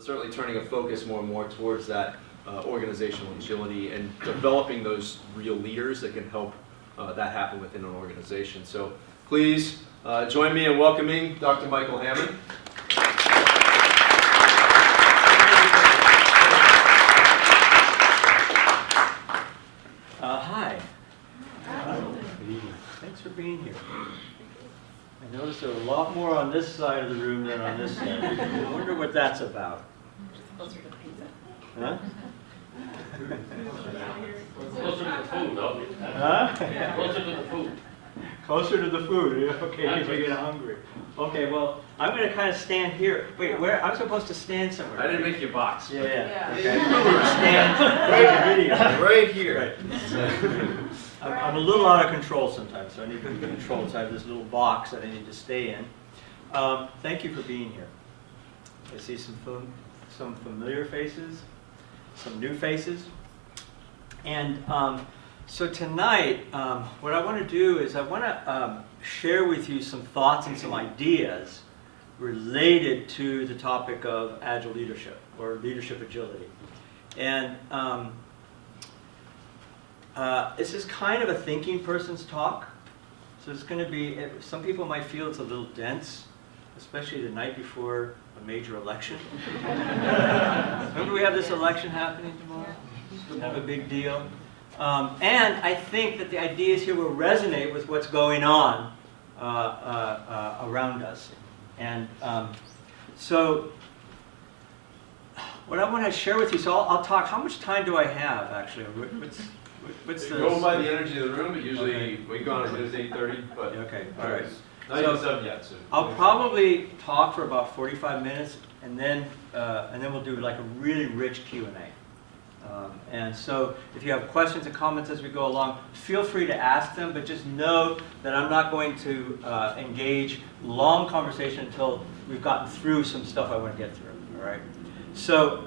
Certainly turning a focus more and more towards that organizational agility and developing those real leaders that can help that happen within an organization. So please join me in welcoming Dr. Michael Hamman. Hi. Good evening. Thanks for being here. I noticed there are a lot more on this side of the room than on this side. I wonder what that's about. Huh? Closer to the food, though. Huh? Closer to the food. Closer to the food. Okay, if you get hungry. Okay, well, I'm going to kind of stand here. Wait, where? I'm supposed to stand somewhere. I didn't make you box. Yeah. Okay. Stand right here. Right. I'm a little out of control sometimes, so I need to be controlled. So I have this little box that I need to stay in. Thank you for being here. I see some familiar faces, some new faces. And so tonight, what I want to do is I want to share with you some thoughts and some ideas related to the topic of agile leadership or leadership agility. And this is kind of a thinking person's talk. So it's going to be, some people might feel it's a little dense, especially the night before a major election. Remember we have this election happening tomorrow? It's kind of a big deal. And I think that the ideas here will resonate with what's going on around us. And so what I want to share with you, so I'll talk, how much time do I have actually? What's the... Go by the energy of the room, but usually okay. We go on as good as 8:30, but... Okay, all right. Not even 7 yet, so... I'll probably talk for about 45 minutes, and then we'll do like a really rich Q&A. And so if you have questions and comments as we go along, feel free to ask them, but just know that I'm not going to engage long conversation until we've gotten through some stuff I want to get through, all right? So,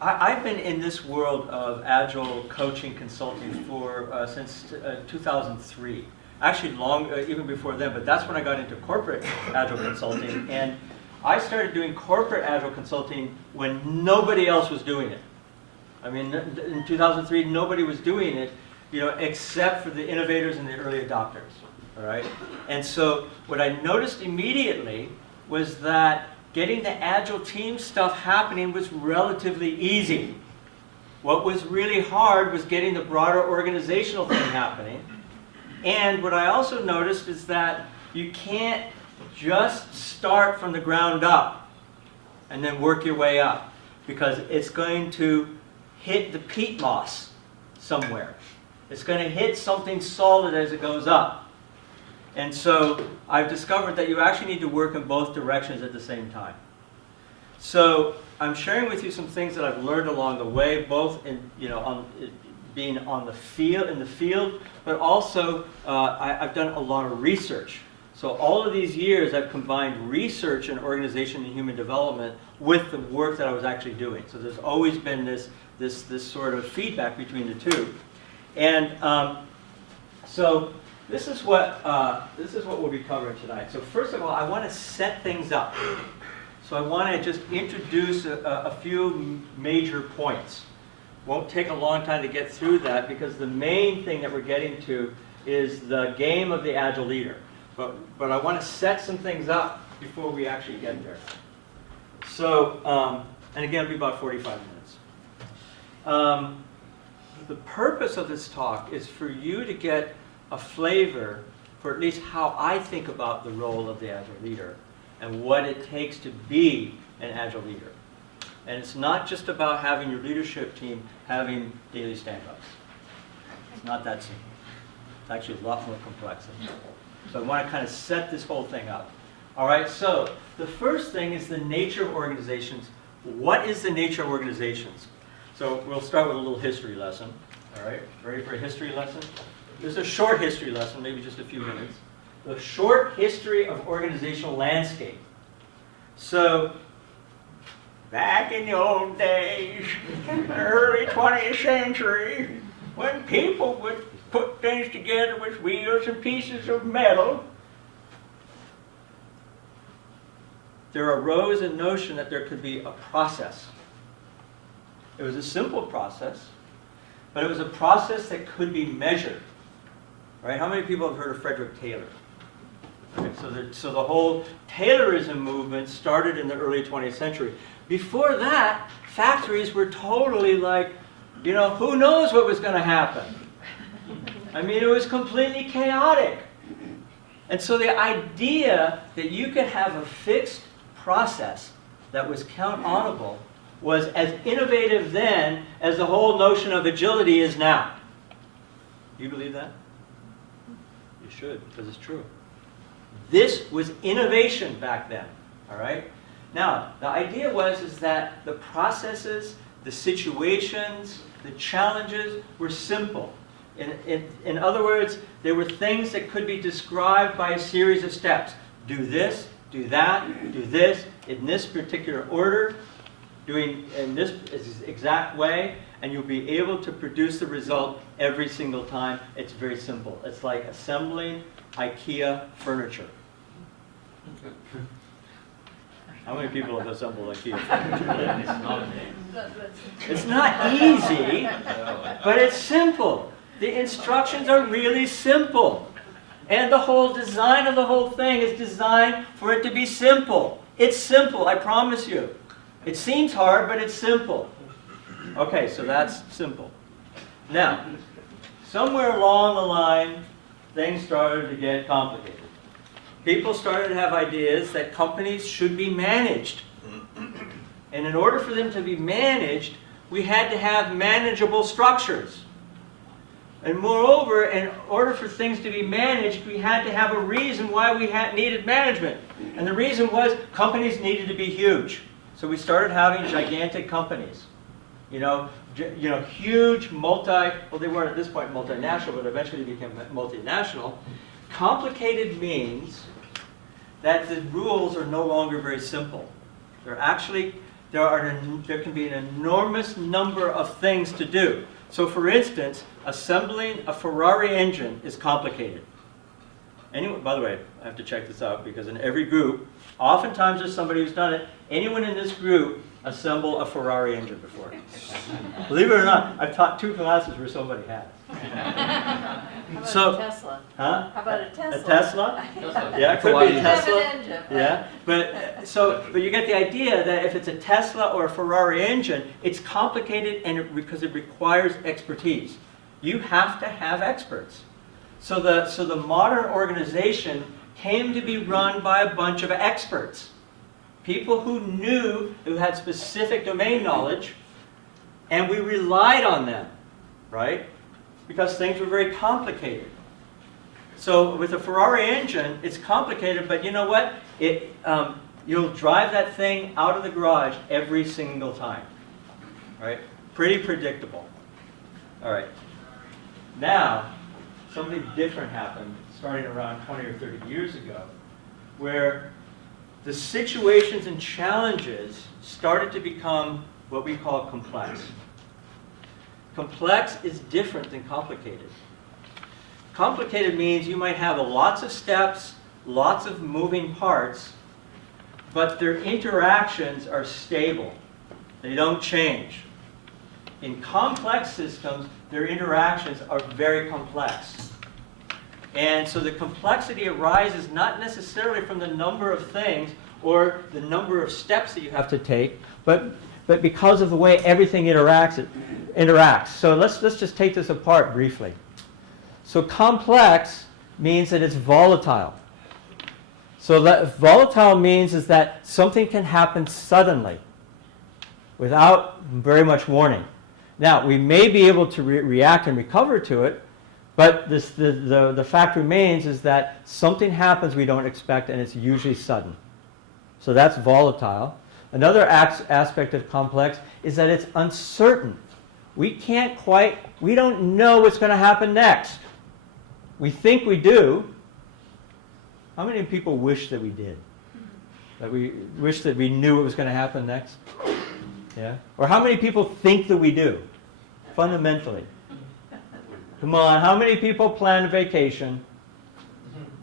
I've been in this world of Agile coaching consulting for since 2003. Actually, even before then, but that's when I got into corporate Agile consulting. And I started doing corporate Agile consulting when nobody else was doing it. I mean, in 2003, nobody was doing it, except for the innovators and the early adopters, all right? And so what I noticed immediately was that getting the Agile team stuff happening was relatively easy. What was really hard was getting the broader organizational thing happening. And what I also noticed is that you can't just start from the ground up and then work your way up, because it's going to hit the peat moss somewhere. It's going to hit something solid as it goes up. And so I've discovered that you actually need to work in both directions at the same time. So I'm sharing with you some things that I've learned along the way, both in being on the field, but also I've done a lot of research. So all of these years I've combined research in organization and human development with the work that I was actually doing. So there's always been this sort of feedback between the two. And so this is what we'll be covering tonight. So first of all, I want to set things up. So I want to just introduce a few major points. Won't take a long time to get through that, because the main thing that we're getting to is the game of the Agile leader. But I want to set some things up before we actually get there. So, and again, it'll be about 45 minutes. The purpose of this talk is for you to get a flavor for at least how I think about the role of the Agile leader and what it takes to be an Agile leader. And it's not just about having your leadership team having daily stand-ups. It's not that simple. It's actually a lot more complex than that. So I want to kind of set this whole thing up. All right, so the first thing is the nature of organizations. What is the nature of organizations? So we'll start with a little history lesson. All right, ready for a history lesson? There's a short history lesson, maybe just a few minutes. The short history of organizational landscape. So back in the old days, in the early 20th century, when people would put things together with wheels and pieces of metal, there arose a notion that there could be a process. It was a simple process, but it was a process that could be measured. Right? How many people have heard of Frederick Taylor? Okay, so the whole Taylorism movement started in the early 20th century. Before that, factories were totally like, you know, who knows what was going to happen? I mean, it was completely chaotic. And so the idea that you could have a fixed process that was count-onable was as innovative then as the whole notion of agility is now. Do you believe that? You should, because it's true. This was innovation back then, all right? Now, the idea is that the processes, the situations, the challenges were simple. In other words, there were things that could be described by a series of steps. Do this, do that, do this, in this particular order, doing in this exact way, and you'll be able to produce the result every single time. It's very simple. It's like assembling IKEA furniture. How many people have assembled IKEA furniture? It's not easy, but it's simple. The instructions are really simple. And the whole design of the whole thing is designed for it to be simple. It's simple, I promise you. It seems hard, but it's simple. Okay, so that's simple. Now, somewhere along the line, things started to get complicated. People started to have ideas that companies should be managed. And in order for them to be managed, we had to have manageable structures. And moreover, in order for things to be managed, we had to have a reason why we needed management. And the reason was companies needed to be huge. So we started having gigantic companies. You know, huge well, they weren't at this point multinational, but eventually they became multinational. Complicated means that the rules are no longer very simple. There can be an enormous number of things to do. So for instance, assembling a Ferrari engine is complicated. By the way, I have to check this out because in every group, oftentimes there's somebody who's done it. Anyone in this group assemble a Ferrari engine before? Believe it or not, I've taught 2 classes where somebody has. How about a Tesla? Huh? How about a Tesla? A Tesla? Yeah, it could be a Tesla. Yeah, but you get the idea that if it's a Tesla or a Ferrari engine, it's complicated because it requires expertise. You have to have experts. So the modern organization came to be run by a bunch of experts. People who had specific domain knowledge, and we relied on them, right? Because things were very complicated. So with a Ferrari engine, it's complicated, but you know what? You'll drive that thing out of the garage every single time, right? Pretty predictable. All right. Now, something different happened starting around 20 or 30 years ago, where the situations and challenges started to become what we call complex. Complex is different than complicated. Complicated means you might have lots of steps, lots of moving parts, but their interactions are stable. They don't change. In complex systems, their interactions are very complex. And so the complexity arises not necessarily from the number of things or the number of steps that you have to take, but because of the way everything interacts. So let's just take this apart briefly. So complex means that it's volatile. So that volatile means is that something can happen suddenly without very much warning. Now, we may be able to react and recover to it, but the fact remains is that something happens we don't expect, and it's usually sudden. So that's volatile. Another aspect of complex is that it's uncertain. We don't know what's going to happen next. We think we do. How many people wish that we did? That we wish that we knew what was going to happen next? Yeah? Or how many people think that we do? Fundamentally. Come on, how many people plan a vacation?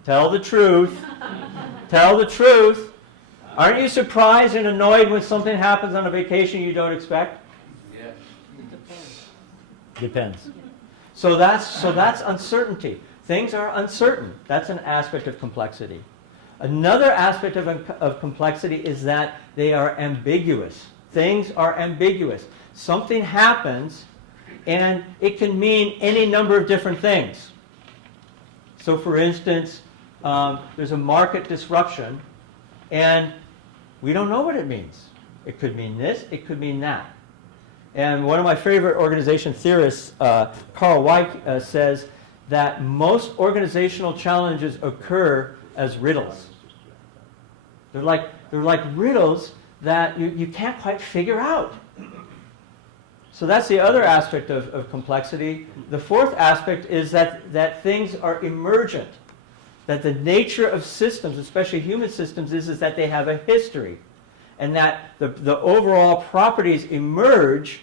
Tell the truth. Tell the truth. Aren't you surprised and annoyed when something happens on a vacation you don't expect? Yeah. Depends. So that's uncertainty. Things are uncertain. That's an aspect of complexity. Another aspect of complexity is that they are ambiguous. Things are ambiguous. Something happens, and it can mean any number of different things. So for instance, there's a market disruption, and we don't know what it means. It could mean this, it could mean that. And one of my favorite organization theorists, Carl Weick, says that most organizational challenges occur as riddles. They're like riddles that you can't quite figure out. So that's the other aspect of complexity. The fourth aspect is that things are emergent. That the nature of systems, especially human systems, is that they have a history. And that the overall properties emerge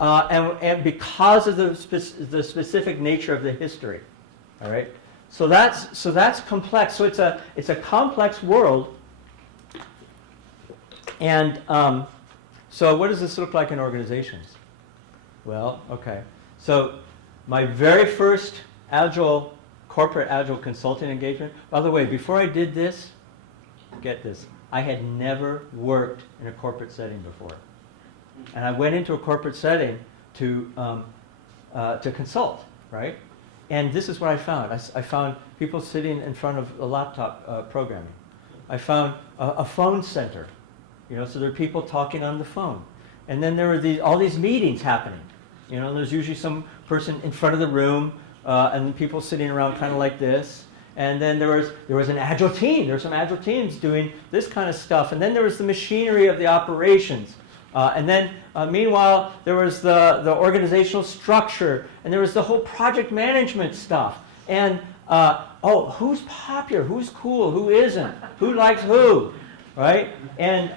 and because of the specific nature of the history. All right? So that's complex. So it's a complex world. And so what does this look like in organizations? Well, okay. So my very first corporate Agile consulting engagement, by the way, before I did this, get this, I had never worked in a corporate setting before. And I went into a corporate setting to consult, right? And this is what I found. I found people sitting in front of a laptop programming. I found a phone center, so there are people talking on the phone. And then there were all these meetings happening. There's usually some person in front of the room, and people sitting around kind of like this. And then there was an Agile team. There were some Agile teams doing this kind of stuff. And then there was the machinery of the operations. And then, meanwhile, there was the organizational structure. And there was the whole project management stuff. And, who's popular? Who's cool? Who isn't? Who likes who? Right? And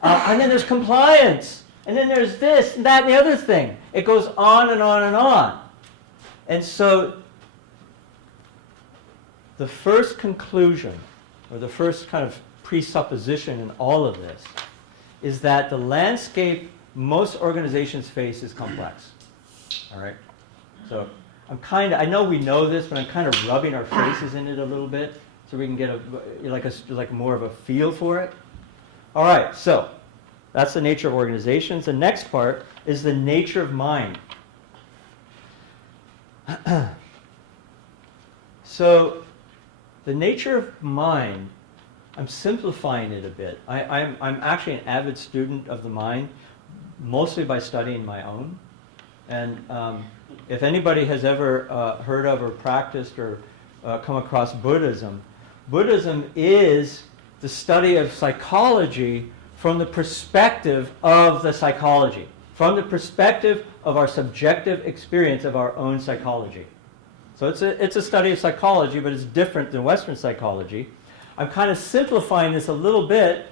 then there's compliance. And then there's this and that and the other thing. It goes on and on and on. And so the first conclusion, or the first kind of presupposition in all of this, is that the landscape most organizations face is complex. All right? So I know we know this, but I'm kind of rubbing our faces in it a little bit so we can get like more of a feel for it. All right, so that's the nature of organizations. The next part is the nature of mind. So the nature of mind, I'm simplifying it a bit. I'm actually an avid student of the mind, mostly by studying my own. And if anybody has ever heard of or practiced or come across Buddhism, Buddhism is the study of psychology from the perspective of the psychology, from the perspective of our subjective experience of our own psychology. So it's a study of psychology, but it's different than Western psychology. I'm kind of simplifying this a little bit.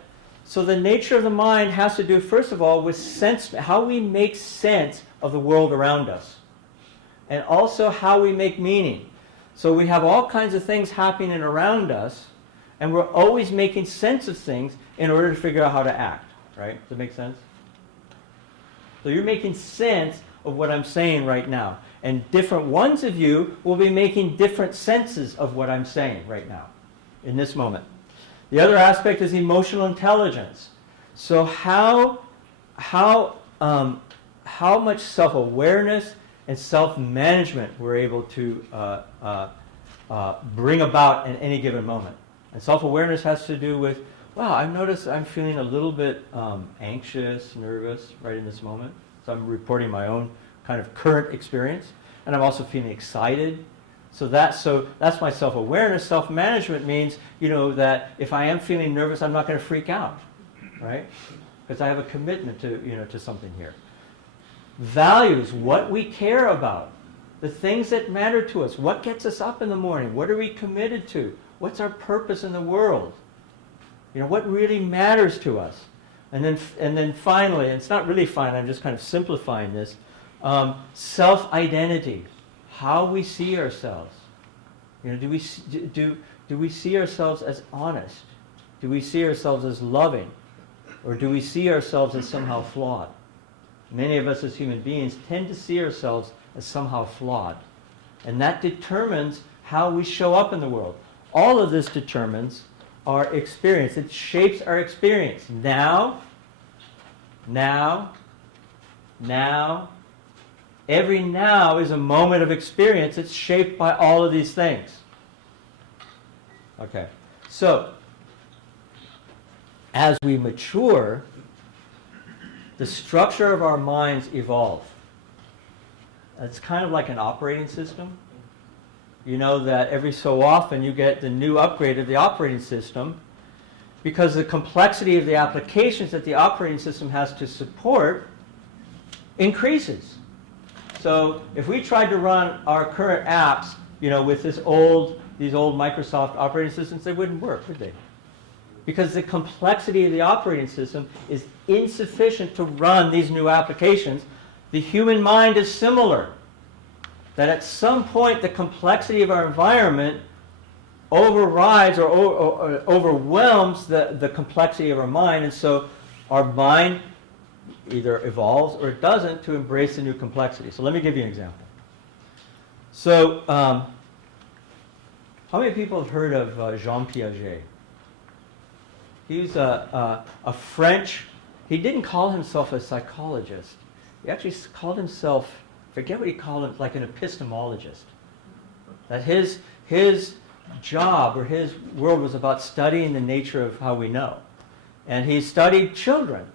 So the nature of the mind has to do, first of all, with how we make sense of the world around us, and also how we make meaning. So we have all kinds of things happening around us, and we're always making sense of things in order to figure out how to act, right? Does that make sense? So you're making sense of what I'm saying right now. And different ones of you will be making different senses of what I'm saying right now, in this moment. The other aspect is emotional intelligence. So how much self-awareness and self-management we're able to bring about in any given moment. And self-awareness has to do with, wow, I've noticed I'm feeling a little bit anxious, nervous right in this moment. So I'm reporting my own kind of current experience. And I'm also feeling excited. So that's my self-awareness. Self-management means, that if I am feeling nervous, I'm not going to freak out, right? Because I have a commitment to something here. Values, what we care about, the things that matter to us, what gets us up in the morning, what are we committed to, what's our purpose in the world, what really matters to us. And then finally, and it's not really fine, I'm just kind of simplifying this, self-identity, how we see ourselves. Do we see ourselves as honest? Do we see ourselves as loving? Or do we see ourselves as somehow flawed? Many of us as human beings tend to see ourselves as somehow flawed. And that determines how we show up in the world. All of this determines our experience. It shapes our experience. Now. Every now is a moment of experience. It's shaped by all of these things. Okay. So, as we mature, the structure of our minds evolve. It's kind of like an operating system. You know that every so often you get the new upgrade of the operating system because the complexity of the applications that the operating system has to support increases. So if we tried to run our current apps, with these old Microsoft operating systems, they wouldn't work, would they? Because the complexity of the operating system is insufficient to run these new applications. The human mind is similar. That at some point the complexity of our environment overrides or overwhelms the complexity of our mind, and so our mind either evolves or it doesn't to embrace the new complexity. So let me give you an example. So how many people have heard of Jean Piaget? He's a French, he didn't call himself a psychologist. He actually called himself, forget what he called it, like an epistemologist. That his job or his world was about studying the nature of how we know. And he studied children.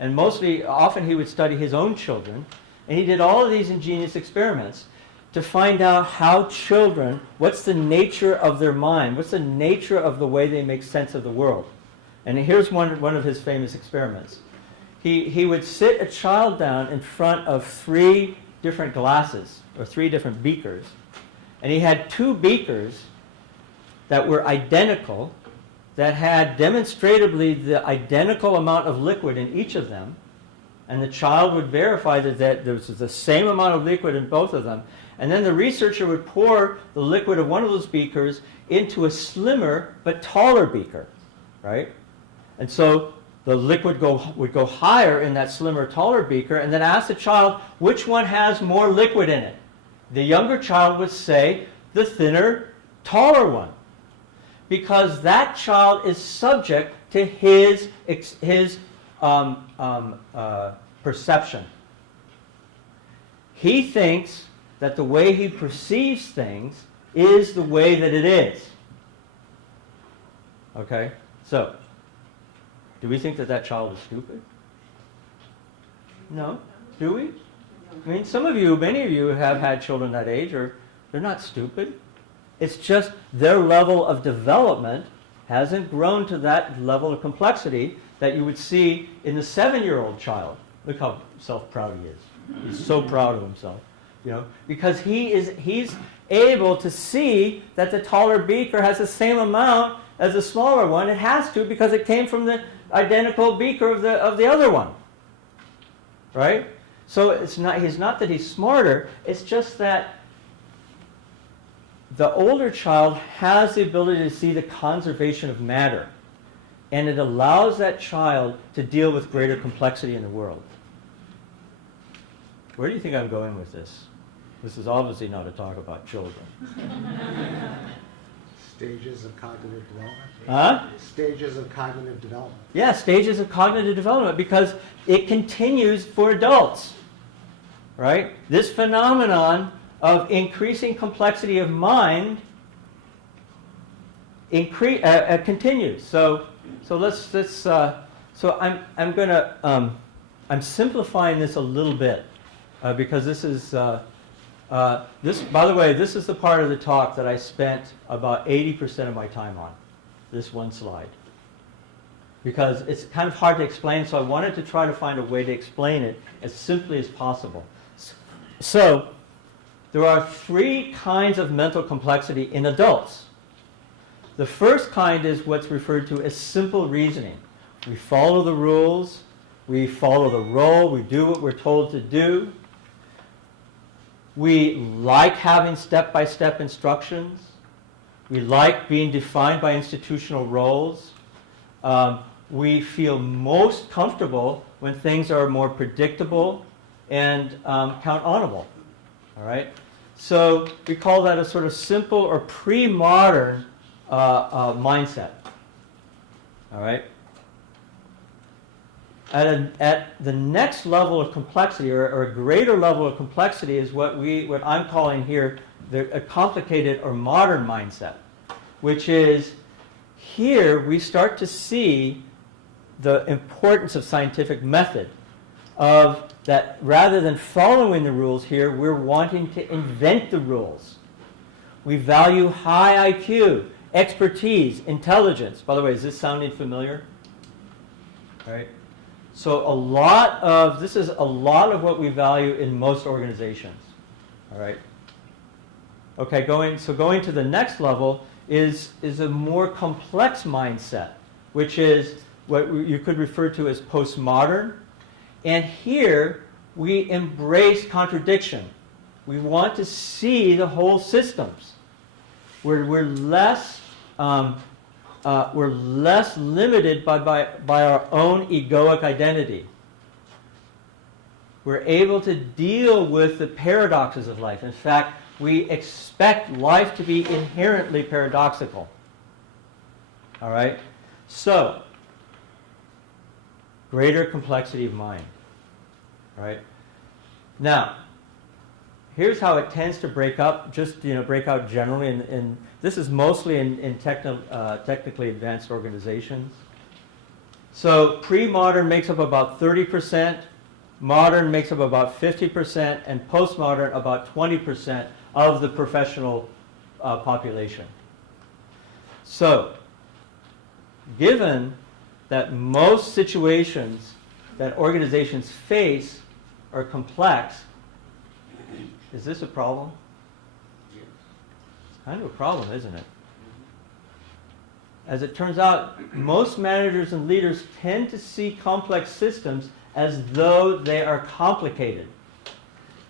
And often he would study his own children. And he did all of these ingenious experiments to find out how children, what's the nature of their mind, what's the nature of the way they make sense of the world. And here's one of his famous experiments. He would sit a child down in front of 3 different glasses, or 3 different beakers. And he had 2 beakers that were identical, that had demonstratively the identical amount of liquid in each of them. And the child would verify that there was the same amount of liquid in both of them. And then the researcher would pour the liquid of one of those beakers into a slimmer but taller beaker, right? And so the liquid would go higher in that slimmer, taller beaker, and then ask the child which one has more liquid in it. The younger child would say the thinner, taller one, because that child is subject to his perception. He thinks that the way he perceives things is the way that it is. Okay? So, do we think that child is stupid? No. Do we? I mean, many of you have had children that age, or they're not stupid. It's just their level of development hasn't grown to that level of complexity that you would see in the 7-year-old child. Look how self-proud he is. He's so proud of himself, because he's able to see that the taller beaker has the same amount as the smaller one. It has to, because it came from the identical beaker of the other one, right? So he's not that he's smarter. It's just that the older child has the ability to see the conservation of matter, and it allows that child to deal with greater complexity in the world. Where do you think I'm going with this? This is obviously not a talk about children. Stages of cognitive development. Huh? Stages of cognitive development. Yeah, stages of cognitive development, because it continues for adults, right? This phenomenon of increasing complexity of mind continues. So I'm simplifying this a little bit because this is by the way, this is the part of the talk that I spent about 80% of my time on. This one slide, because it's kind of hard to explain. So I wanted to try to find a way to explain it as simply as possible. So there are 3 kinds of mental complexity in adults. The first kind is what's referred to as simple reasoning. We follow the rules, we follow the role, we do what we're told to do. We like having step-by-step instructions. We like being defined by institutional roles. We feel most comfortable when things are more predictable and count-onable. All right? So we call that a sort of simple or pre-modern mindset. All right? At the next level of complexity, or a greater level of complexity, is what I'm calling here a complicated or modern mindset, which is here we start to see the importance of scientific method, of that rather than following the rules here, we're wanting to invent the rules. We value high IQ, expertise, intelligence. By the way, is this sounding familiar? All right. So this is a lot of what we value in most organizations. All right. Okay, going to the next level is a more complex mindset, which is what you could refer to as postmodern. And here we embrace contradiction. We want to see the whole systems. We're less limited by our own egoic identity. We're able to deal with the paradoxes of life. In fact, we expect life to be inherently paradoxical. All right? So, greater complexity of mind. All right? Now, here's how it tends to break up, break out generally, and this is mostly in technically advanced organizations. So pre-modern makes up about 30%, modern makes up about 50%, and postmodern about 20% of the professional population. So, given that most situations that organizations face are complex, is this a problem? It's kind of a problem, isn't it? As it turns out, most managers and leaders tend to see complex systems as though they are complicated.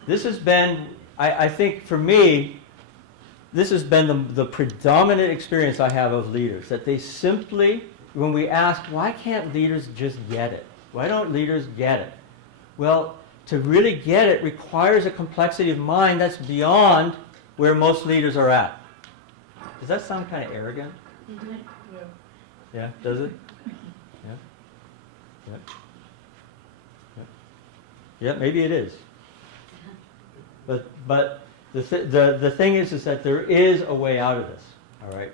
This has been, I think for me, this has been the predominant experience I have of leaders, that they simply, when we ask, why can't leaders just get it? Why don't leaders get it? Well, to really get it requires a complexity of mind that's beyond where most leaders are at. Does that sound kind of arrogant? Mm-hmm. Yeah, does it? Yeah. Yeah. Yeah. Yeah, maybe it is. But the thing is that there is a way out of this. All right.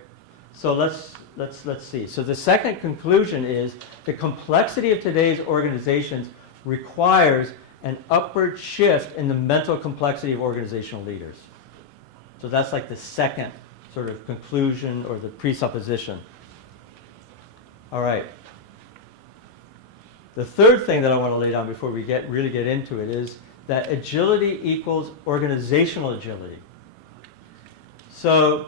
So let's see. So the second conclusion is the complexity of today's organizations requires an upward shift in the mental complexity of organizational leaders. So that's like the second sort of conclusion or the presupposition. All right. The third thing that I want to lay down before we really get into it is that agility equals organizational agility. So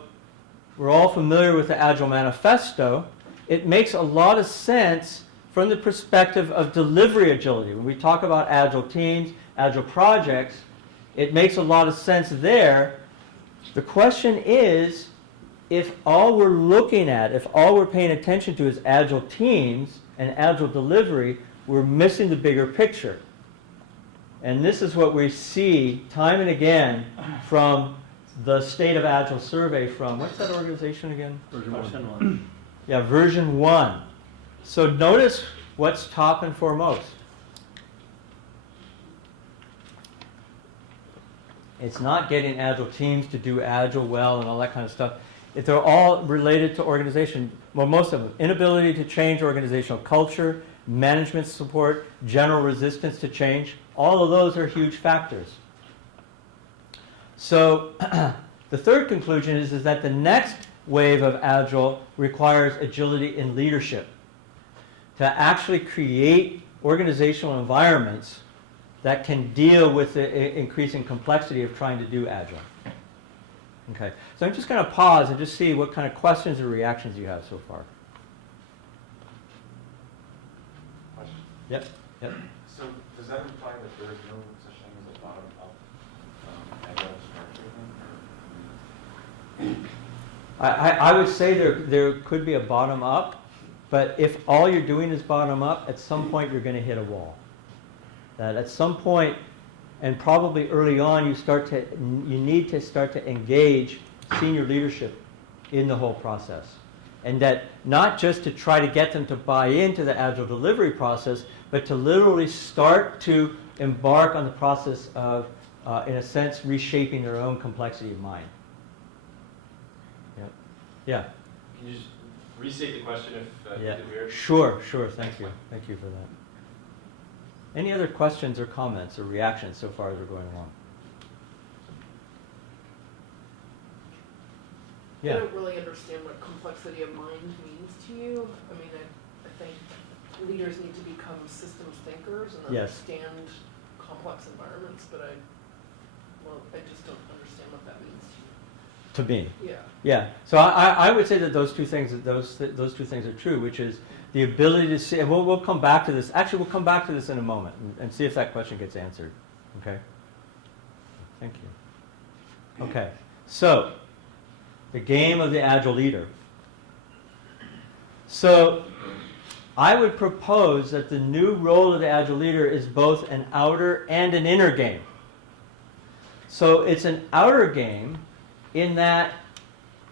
we're all familiar with the Agile Manifesto. It makes a lot of sense from the perspective of delivery agility. When we talk about Agile teams, Agile projects, it makes a lot of sense there. The question is, if all we're looking at, if all we're paying attention to is Agile teams and Agile delivery, we're missing the bigger picture. And this is what we see time and again from the State of Agile survey from, what's that organization again? Version 1. Yeah, version 1. So notice what's top and foremost. It's not getting Agile teams to do Agile well and all that kind of stuff. If they're all related to organization, well, most of them. Inability to change organizational culture, management support, general resistance to change. All of those are huge factors. So the third conclusion is that the next wave of Agile requires agility in leadership, to actually create organizational environments that can deal with the increasing complexity of trying to do Agile. Okay, so I'm just going to pause and just see what kind of questions or reactions you have so far. Question. Yep, yep. So does that imply that there is no such thing as a bottom-up agile structure then? I would say there could be a bottom-up, But if all you're doing is bottom up, at some point you're going to hit a wall. That at some point, and probably early on, you need to start to engage senior leadership in the whole process. And that not just to try to get them to buy into the Agile delivery process, but to literally start to embark on the process of, in a sense, reshaping their own complexity of mind. Yeah. Can you just restate the question if you Yeah. didn't hear it? Sure. Thank you. Thank you for that. Any other questions or comments or reactions so far as we're going along? I don't really understand what complexity of mind means to you. I mean, I think leaders need to become systems thinkers and Yes. understand complex environments, but I just don't understand what that means To me. to you. Yeah. So I would say that those two things are true, which is the ability to see, and we'll come back to this. Actually, we'll come back to this in a moment and see if that question gets answered. Okay? Thank you. Okay. So, the game of the Agile leader. So, I would propose that the new role of the Agile leader is both an outer and an inner game. So, it's an outer game in that,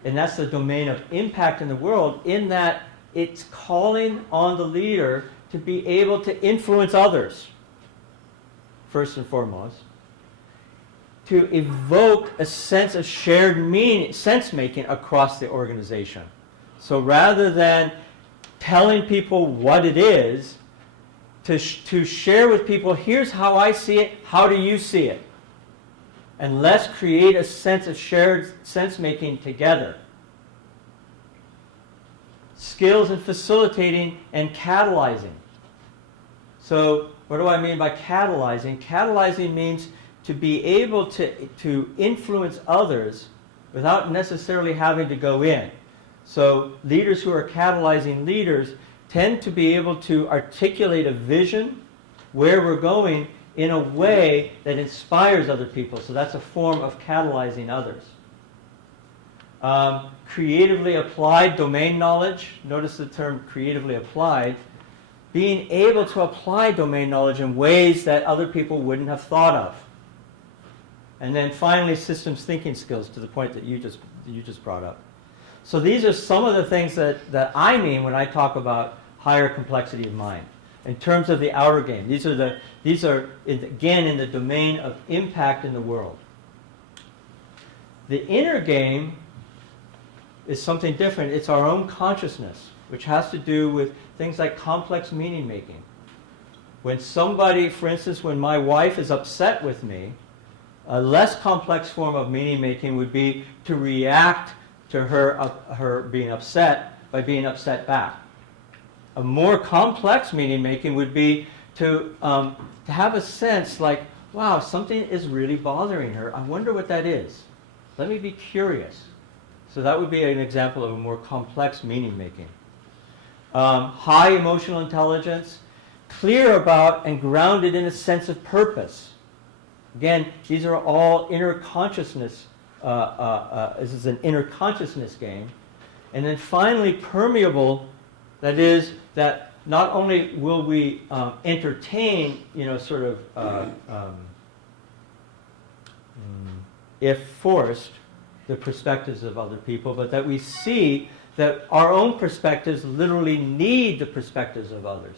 and that's the domain of impact in the world, in that it's calling on the leader to be able to influence others, first and foremost, to evoke a sense of shared meaning, sense-making across the organization. So rather than telling people what it is, to share with people, here's how I see it, how do you see it? And let's create a sense of shared sense-making together. Skills in facilitating and catalyzing. So what do I mean by catalyzing? Catalyzing means to be able to influence others without necessarily having to go in. So leaders who are catalyzing leaders tend to be able to articulate a vision where we're going in a way that inspires other people. So that's a form of catalyzing others. Creatively applied domain knowledge. Notice the term creatively applied. Being able to apply domain knowledge in ways that other people wouldn't have thought of. And then finally, systems thinking skills, to the point that you just brought up. So these are some of the things that I mean when I talk about higher complexity of mind. In terms of the outer game, these are again in the domain of impact in the world. The inner game is something different. It's our own consciousness, which has to do with things like complex meaning making. When somebody, for instance, when my wife is upset with me, a less complex form of meaning making would be to react to her being upset by being upset back. A more complex meaning making would be to have a sense like, wow, something is really bothering her. I wonder what that is. Let me be curious. So that would be an example of a more complex meaning making. High emotional intelligence, clear about and grounded in a sense of purpose. Again, these are all inner consciousness. This is an inner consciousness game. And then finally, permeable, that is, that not only will we entertain, if forced, the perspectives of other people, but that we see that our own perspectives literally need the perspectives of others.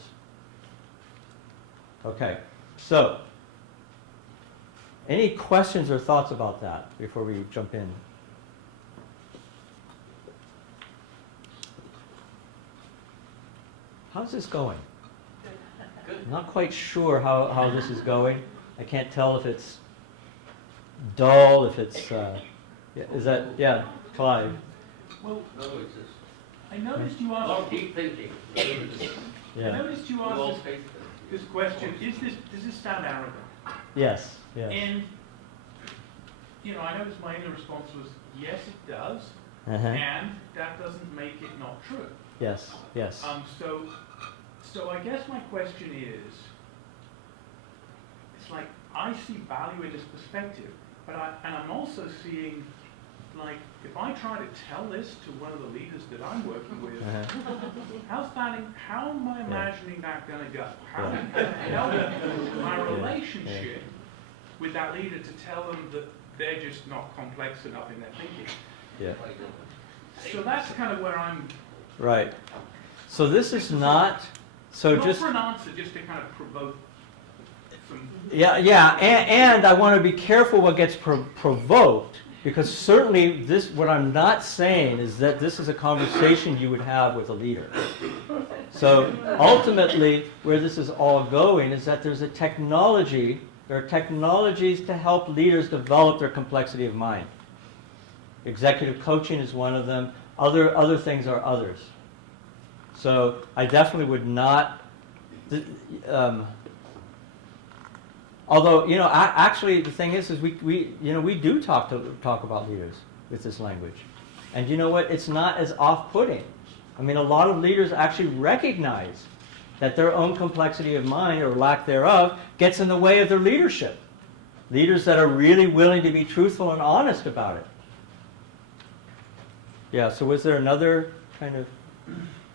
Okay, so any questions or thoughts about that before we jump in? How's this going? I'm not quite sure how this is going. I can't tell if it's dull, if it's... is that... Yeah, Clive. Well, no, it's just, I noticed you long asked, deep thinking. I noticed you We'll all asked face this question, does this sound arrogant? Yes, yes. And, I noticed my inner response was, yes, it does, Uh-huh. and that doesn't make it not true. Yes, yes. So I guess my question is, it's like, I see value in this perspective, but I'm also seeing like, if I try to tell this to one of the leaders that I'm working with, how am I imagining that gonna go? How am I gonna help my relationship with that leader to tell them that they're just not complex enough in their thinking? Yeah. So that's kind of where I'm, Right. So this is not, so not just, for an answer, just to kind of provoke some. yeah, and I want to be careful what gets provoked, because certainly this, what I'm not saying is that this is a conversation you would have with a leader. So ultimately, where this is all going is that there's a technology, there are technologies to help leaders develop their complexity of mind. Executive coaching is one of them. Other things are others. So I definitely would not, although, actually the thing is we do talk about leaders with this language. And you know what? It's not as off-putting. I mean, a lot of leaders actually recognize that their own complexity of mind, or lack thereof, gets in the way of their leadership. Leaders that are really willing to be truthful and honest about it. Yeah, so was there another kind of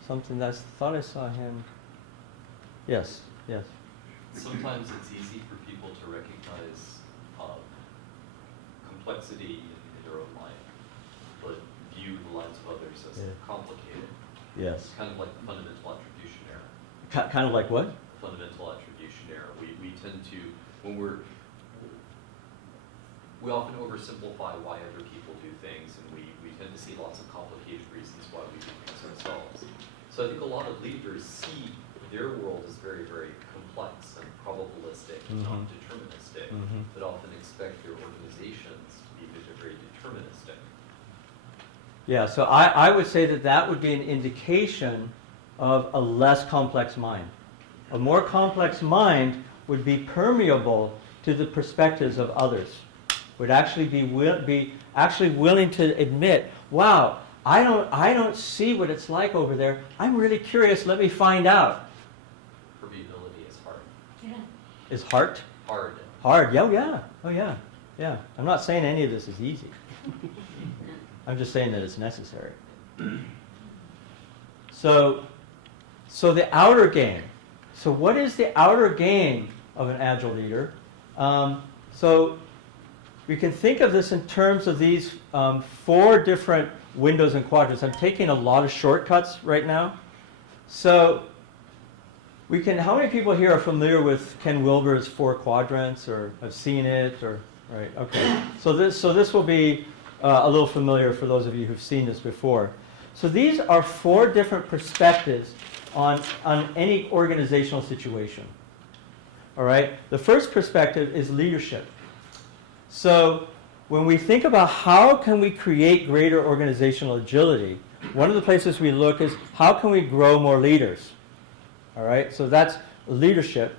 something that I thought I saw him? Yes. Sometimes it's easy for people to recognize complexity in their own mind, but view the lives of others as complicated. Yes. It's kind of like the fundamental attribution error. Kind of like what? Fundamental attribution error. We tend to, when we often oversimplify why other people do things, and we tend to see lots of complicated reasons why we do things ourselves. So I think a lot of leaders see their world as very, very complex and probabilistic, not deterministic, but often expect their organizations to be very deterministic. Yeah, so I would say that would be an indication of a less complex mind. A more complex mind would be permeable to the perspectives of others. Would actually be actually willing to admit, wow, I don't see what it's like over there. I'm really curious. Let me find out. Permeability is hard. Is heart Hard. hard? Yeah. Oh yeah. I'm not saying any of this is easy. I'm just saying that it's necessary. So the outer game. So what is the outer game of an agile leader? So we can think of this in terms of these 4 different windows and quadrants. I'm taking a lot of shortcuts right now. So how many people here are familiar with Ken Wilber's 4 quadrants, or have seen it, or, right, okay. So this will be a little familiar for those of you who've seen this before. So these are 4 different perspectives on any organizational situation. All right? The first perspective is leadership. So when we think about how can we create greater organizational agility, one of the places we look is how can we grow more leaders? All right? So that's leadership.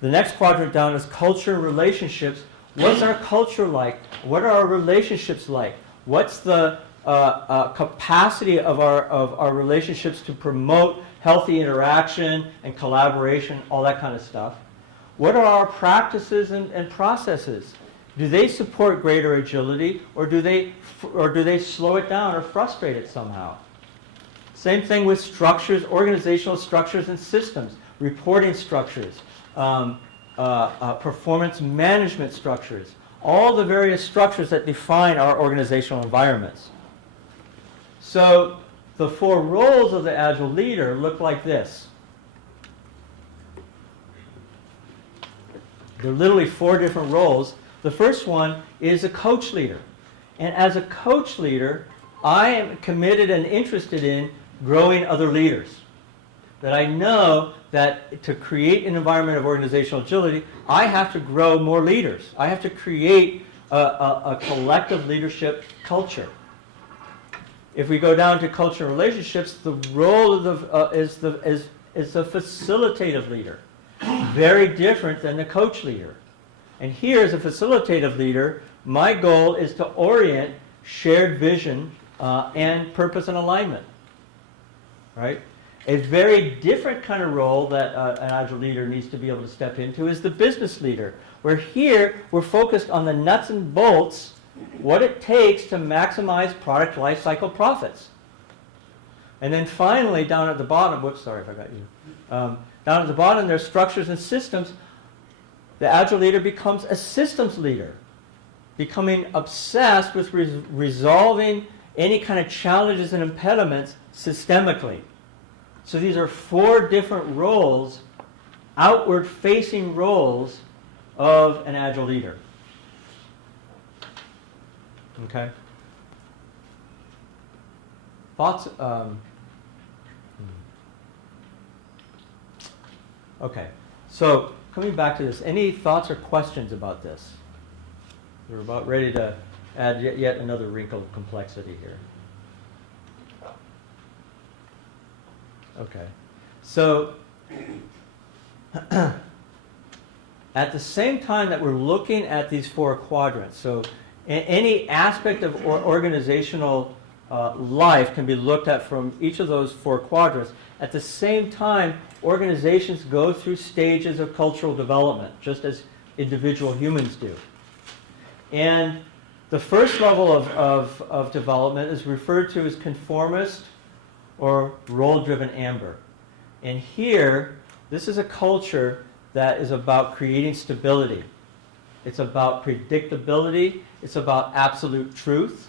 The next quadrant down is culture and relationships. What's our culture like? What are our relationships like? What's the capacity of our relationships to promote healthy interaction and collaboration, all that kind of stuff? What are our practices and processes? Do they support greater agility, or do they slow it down or frustrate it somehow? Same thing with structures, organizational structures and systems, reporting structures, performance management structures, all the various structures that define our organizational environments. So the 4 roles of the Agile leader look like this. There are literally 4 different roles. The first one is a coach leader. And as a coach leader, I am committed and interested in growing other leaders. That I know that to create an environment of organizational agility, I have to grow more leaders. I have to create a collective leadership culture. If we go down to culture and relationships, the role of is the facilitative leader. Very different than the coach leader. And here, as a facilitative leader, my goal is to orient shared vision and purpose and alignment. Right? A very different kind of role that an Agile leader needs to be able to step into is the business leader, where here we're focused on the nuts and bolts what it takes to maximize product lifecycle profits. And then finally, down at the bottom, whoops, sorry if I got you. Down at the bottom, there's structures and systems. The Agile leader becomes a systems leader, becoming obsessed with resolving any kind of challenges and impediments systemically. So these are 4 different roles, outward-facing roles of an Agile leader. Okay? Thoughts? Okay. So coming back to this, any thoughts or questions about this? We're about ready to add yet another wrinkle of complexity here. Okay. So at the same time that we're looking at these 4 quadrants, so any aspect of organizational life can be looked at from each of those 4 quadrants. At the same time, organizations go through stages of cultural development, just as individual humans do. And the first level of development is referred to as conformist or role-driven amber. And here, this is a culture that is about creating stability. It's about predictability. It's about absolute truth.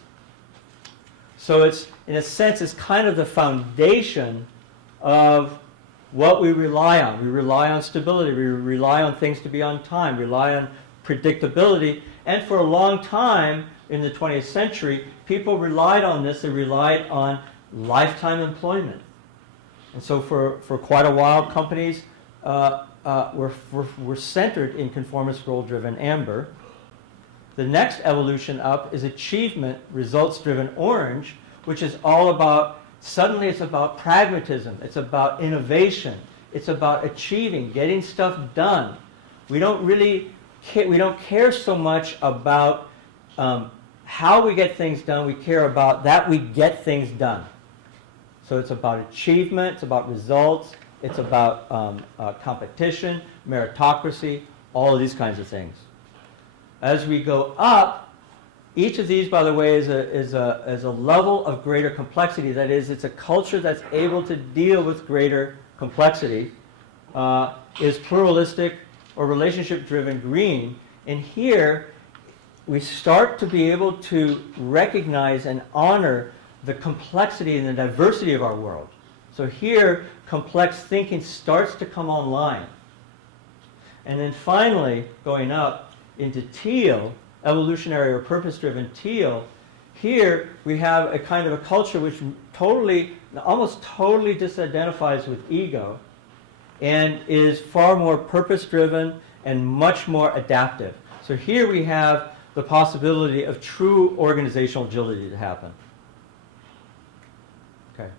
So it's, in a sense, it's kind of the foundation of what we rely on. We rely on stability. We rely on things to be on time. We rely on predictability. And for a long time in the 20th century, people relied on this. They relied on lifetime employment. And so for quite a while, companies were centered in conformist role-driven amber. The next evolution up is achievement, results-driven orange, which is all about, suddenly it's about pragmatism, it's about innovation, it's about achieving, getting stuff done. We don't care so much about how we get things done, we care about that we get things done. So it's about achievement, it's about results, it's about competition, meritocracy, all of these kinds of things. As we go up, each of these, by the way, is a level of greater complexity. That is, it's a culture that's able to deal with greater complexity, is pluralistic or relationship-driven green. And here, we start to be able to recognize and honor the complexity and the diversity of our world. So here, complex thinking starts to come online. And then finally, going up into teal, evolutionary or purpose-driven teal, here we have a kind of a culture which almost totally disidentifies with ego and is far more purpose-driven and much more adaptive. So here we have the possibility of true organizational agility to happen. Okay.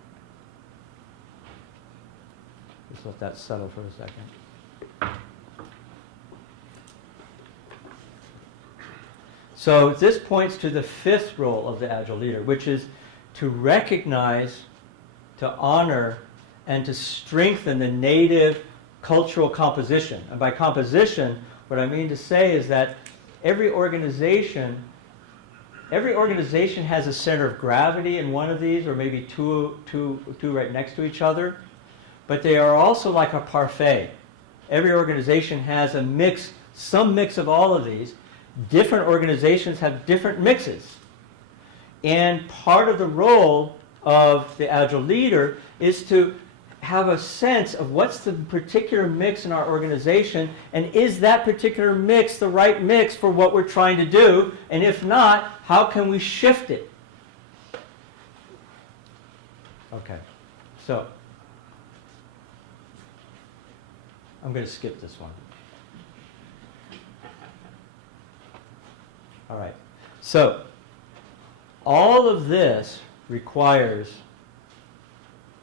Just let that settle for a second. So this points to the 5th role of the Agile leader, which is to recognize, to honor, and to strengthen the native cultural composition. And by composition, what I mean to say is that every organization has a center of gravity in one of these, or maybe two right next to each other. But they are also like a parfait. Every organization has a mix, some mix of all of these. Different organizations have different mixes. And part of the role of the Agile leader is to have a sense of what's the particular mix in our organization, and is that particular mix the right mix for what we're trying to do? And if not, how can we shift it? Okay, so I'm going to skip this one. All right, so all of this requires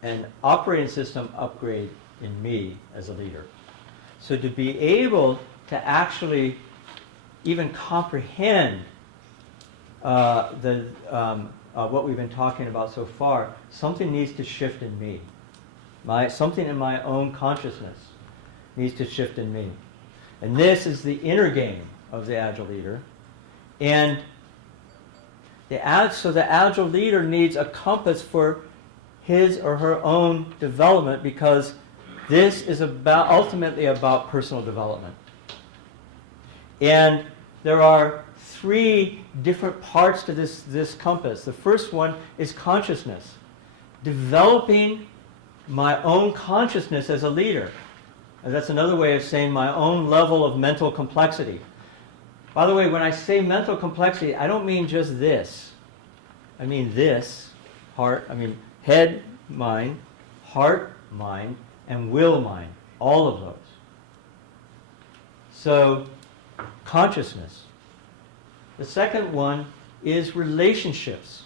an operating system upgrade in me as a leader. So to be able to actually even comprehend what we've been talking about so far, something needs to shift in me. Something in my own consciousness needs to shift in me. And this is the inner game of the Agile leader. And So the Agile leader needs a compass for his or her own development, because this is ultimately about personal development. And there are 3 different parts to this compass. The first one is consciousness. Developing my own consciousness as a leader. And that's another way of saying my own level of mental complexity. By the way, when I say mental complexity, I don't mean just this. I mean this, head, mind, heart, mind, and will, mind. All of those. So, consciousness. The second one is relationships.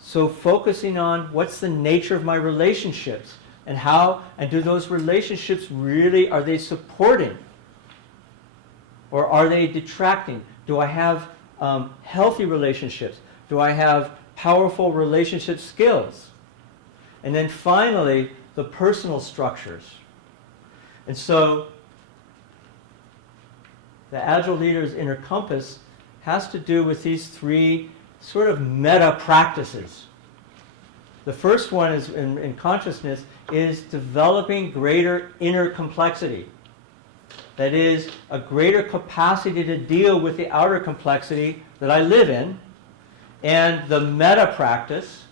So focusing on what's the nature of my relationships, and how, and do those relationships really, are they supporting? Or are they detracting? Do I have healthy relationships? Do I have powerful relationship skills? And then finally, the personal structures. And so, the Agile leader's inner compass has to do with these 3 sort of meta practices. The first one is in consciousness is developing greater inner complexity. That is, a greater capacity to deal with the outer complexity that I live in. And the meta practice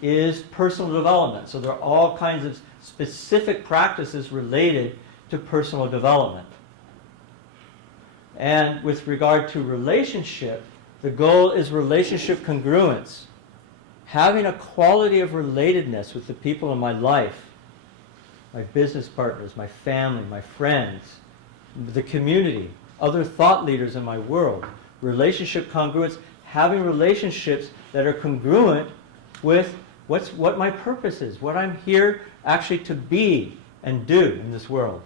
is personal development. So there are all kinds of specific practices related to personal development. And with regard to relationship, the goal is relationship congruence. Having a quality of relatedness with the people in my life, my business partners, my family, my friends, the community, other thought leaders in my world. Relationship congruence, having relationships that are congruent with what my purpose is, what I'm here actually to be and do in this world.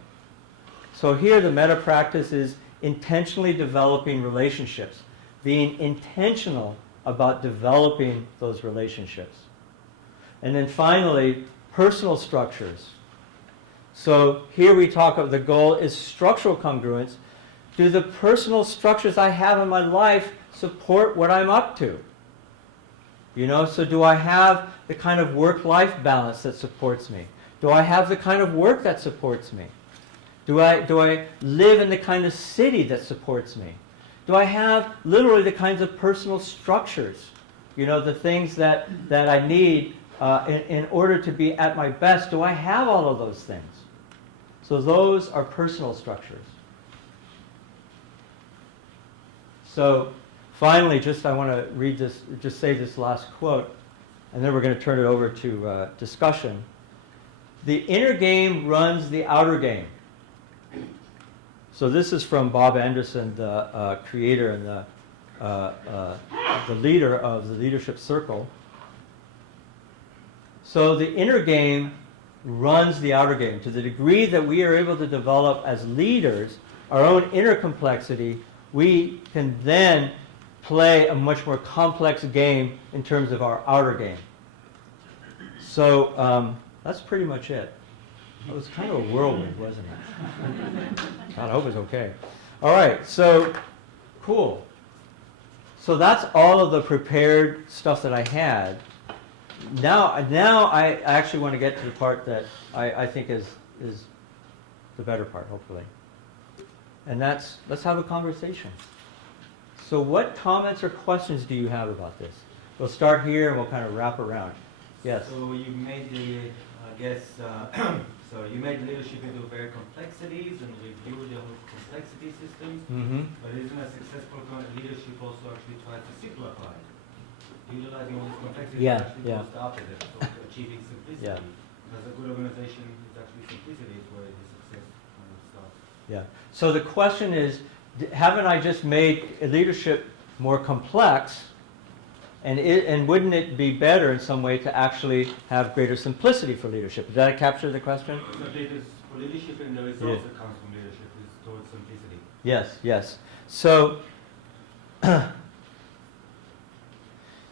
So here the meta practice is intentionally developing relationships, being intentional about developing those relationships. And then finally, personal structures. So here we talk of the goal is structural congruence. Do the personal structures I have in my life support what I'm up to? So do I have the kind of work-life balance that supports me? Do I have the kind of work that supports me? Do I live in the kind of city that supports me? Do I have literally the kinds of personal structures, the things that I need in order to be at my best? Do I have all of those things? So those are personal structures. So finally, I want to read this, just say this last quote, and then we're going to turn it over to discussion. The inner game runs the outer game. So this is from Bob Anderson, the creator and the leader of the Leadership Circle. So the inner game runs the outer game. To the degree that we are able to develop as leaders our own inner complexity, we can then play a much more complex game in terms of our outer game. So that's pretty much it. It was kind of a whirlwind, wasn't it? God, I hope it's okay. All right, so cool. So that's all of the prepared stuff that I had. Now I actually want to get to the part that I think is the better part, hopefully. And that's, let's have a conversation. So what comments or questions do you have about this? We'll start here and we'll kind of wrap around. Yes? So you made so you made leadership into very complexities and reviewed the whole complexity systems. Mm-hmm. But isn't a successful leadership also actually tries to simplify it? Utilizing all these complexities actually goes the opposite of achieving simplicity. Yeah. As a good organization, it's actually simplicity is where the success kind of starts. Yeah. So the question is, haven't I just made leadership more complex? And wouldn't it be better in some way to actually have greater simplicity for leadership? Did that capture the question? So it is for leadership, and the results that comes from leadership is towards simplicity. Yes, yes. So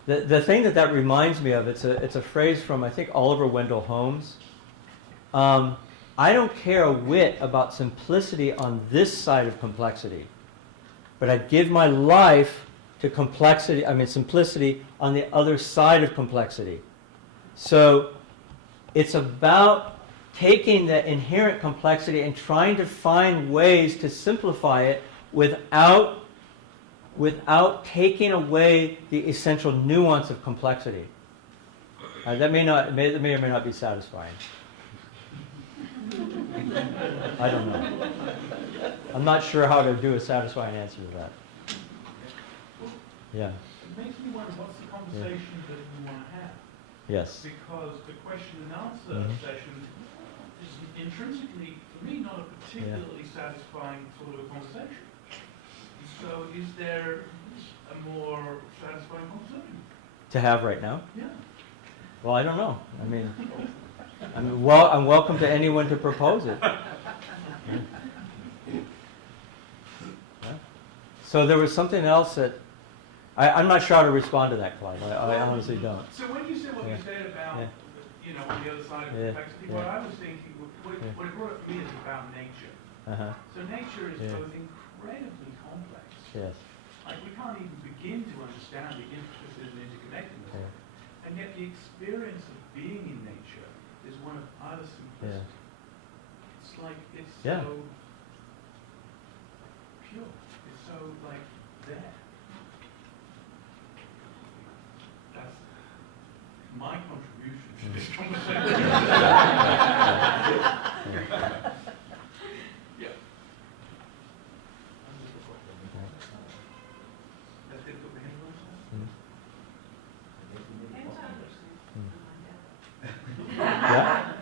the thing that reminds me of, it's a phrase from, I think, Oliver Wendell Holmes. I don't care a whit about simplicity on this side of complexity, but I give my life to complexity, simplicity on the other side of complexity. So it's about taking the inherent complexity and trying to find ways to simplify it without taking away the essential nuance of complexity. That may or may not be satisfying. I don't know. I'm not sure how to do a satisfying answer to that. Yeah. It makes me wonder, what's the conversation that you want to have? Yes. Because the question and answer session is intrinsically, for me, not a particularly satisfying sort of a conversation. So is there a more satisfying conversation? To have right now? Yeah. Well, I don't know. I'm welcome to anyone to propose it. Yeah. So there was something else that I'm not sure how to respond to that, Clive. I honestly don't. So when you said what you said about, on the other side of complexity, what I was thinking, what it brought up for me is about nature. Uh-huh. So nature is both incredibly complex. Yes. Like we can't even begin to understand the intricacies and interconnectedness. And yet the experience of being in nature is one of utter simplicity. It's like, it's so pure. It's so like there. That's my contribution to this conversation. Yeah. That's it for me. Yeah?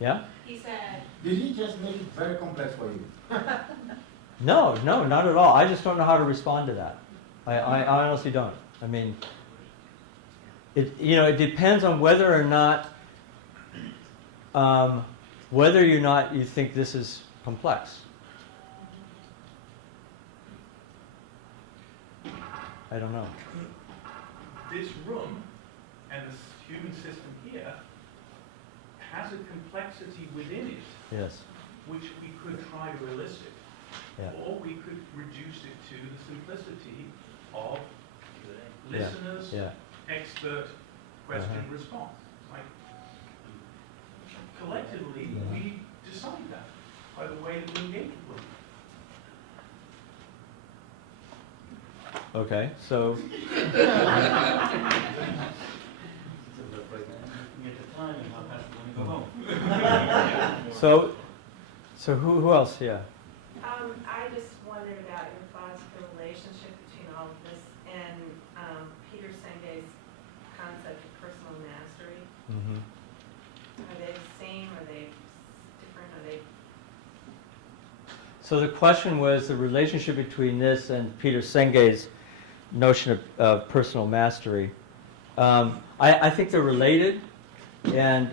Yeah? He said, Did he just make it very complex for you? No, not at all. I just don't know how to respond to that. I honestly don't. It depends on whether or not you think this is complex. I don't know. This room and this human system here has a complexity within it, Yes. which we could try to elicit, or we could reduce it to the simplicity of listeners, expert, question, response. Like, collectively, we decide that by the way that we engage with them. Okay, so so who else? Yeah. I just wondered about your thoughts on the relationship between all of this and Peter Senge's concept of personal mastery. Mm-hmm. Are they the same? Are they different? Are they? So the question was the relationship between this and Peter Senge's notion of personal mastery. I think they're related, and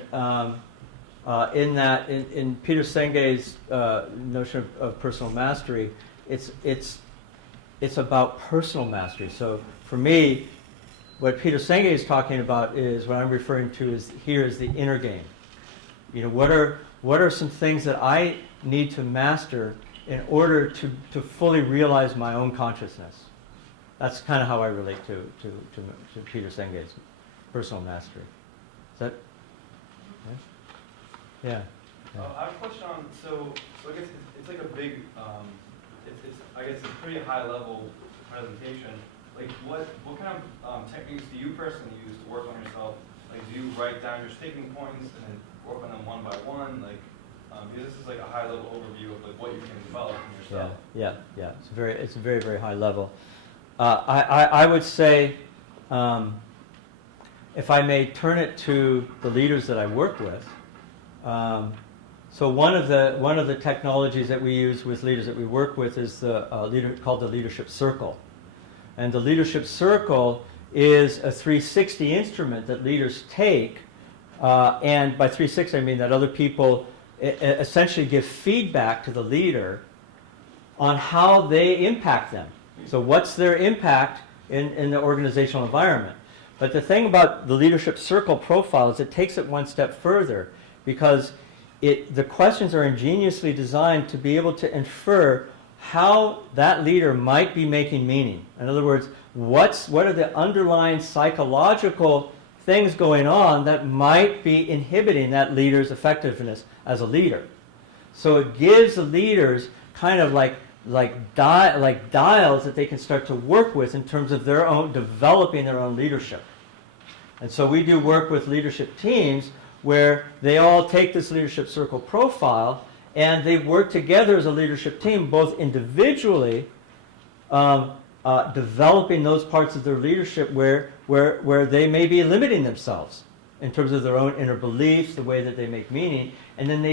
in that, in Peter Senge's notion of personal mastery, it's about personal mastery. So for me, what Peter Senge is talking about is what I'm referring to is the inner game. What are some things that I need to master in order to fully realize my own consciousness? That's kind of how I relate to Peter Senge's personal mastery. Is that? Yeah. I have a question on, so I guess it's like a big, I guess it's a pretty high level presentation. Like what kind of techniques do you personally use to work on yourself? Like do you write down your sticking points and then work on them one by one? Like, because this is like a high level overview of like what you can develop in yourself. Yeah. It's a very, very high level. I would say, if I may turn it to the leaders that I work with. So one of the technologies that we use with leaders that we work with is called the leadership circle, and the leadership circle is a 360 instrument that leaders take, and by 360 I mean that other people essentially give feedback to the leader on how they impact them. So what's their impact in the organizational environment? But the thing about the leadership circle profile is it takes it one step further, because the questions are ingeniously designed to be able to infer how that leader might be making meaning. In other words, what are the underlying psychological things going on that might be inhibiting that leader's effectiveness as a leader. So it gives the leaders kind of like dials that they can start to work with in terms of their own developing their own leadership. And so we do work with leadership teams where they all take this leadership circle profile and they work together as a leadership team, both individually, developing those parts of their leadership where they may be limiting themselves in terms of their own inner beliefs, the way that they make meaning, and then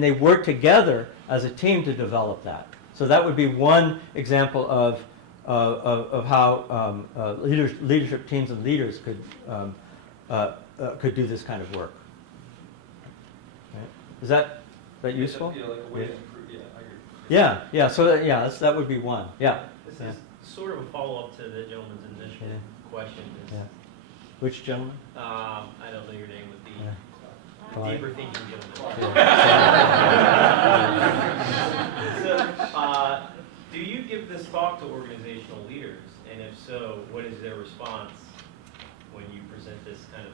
they work together as a team to develop that. So that would be one example of how leadership teams and leaders could do this kind of work. Right? Is that useful? Yeah, like a way to improve, yeah, I agree. Yeah. So that would be one. Yeah. This is sort of a follow-up to the gentleman's initial question. Is, Which gentleman? I don't know your name with the Clyde. deeper thinking gentleman. Yeah. So, do you give this talk to organizational leaders? And if so, what is their response when you present this kind of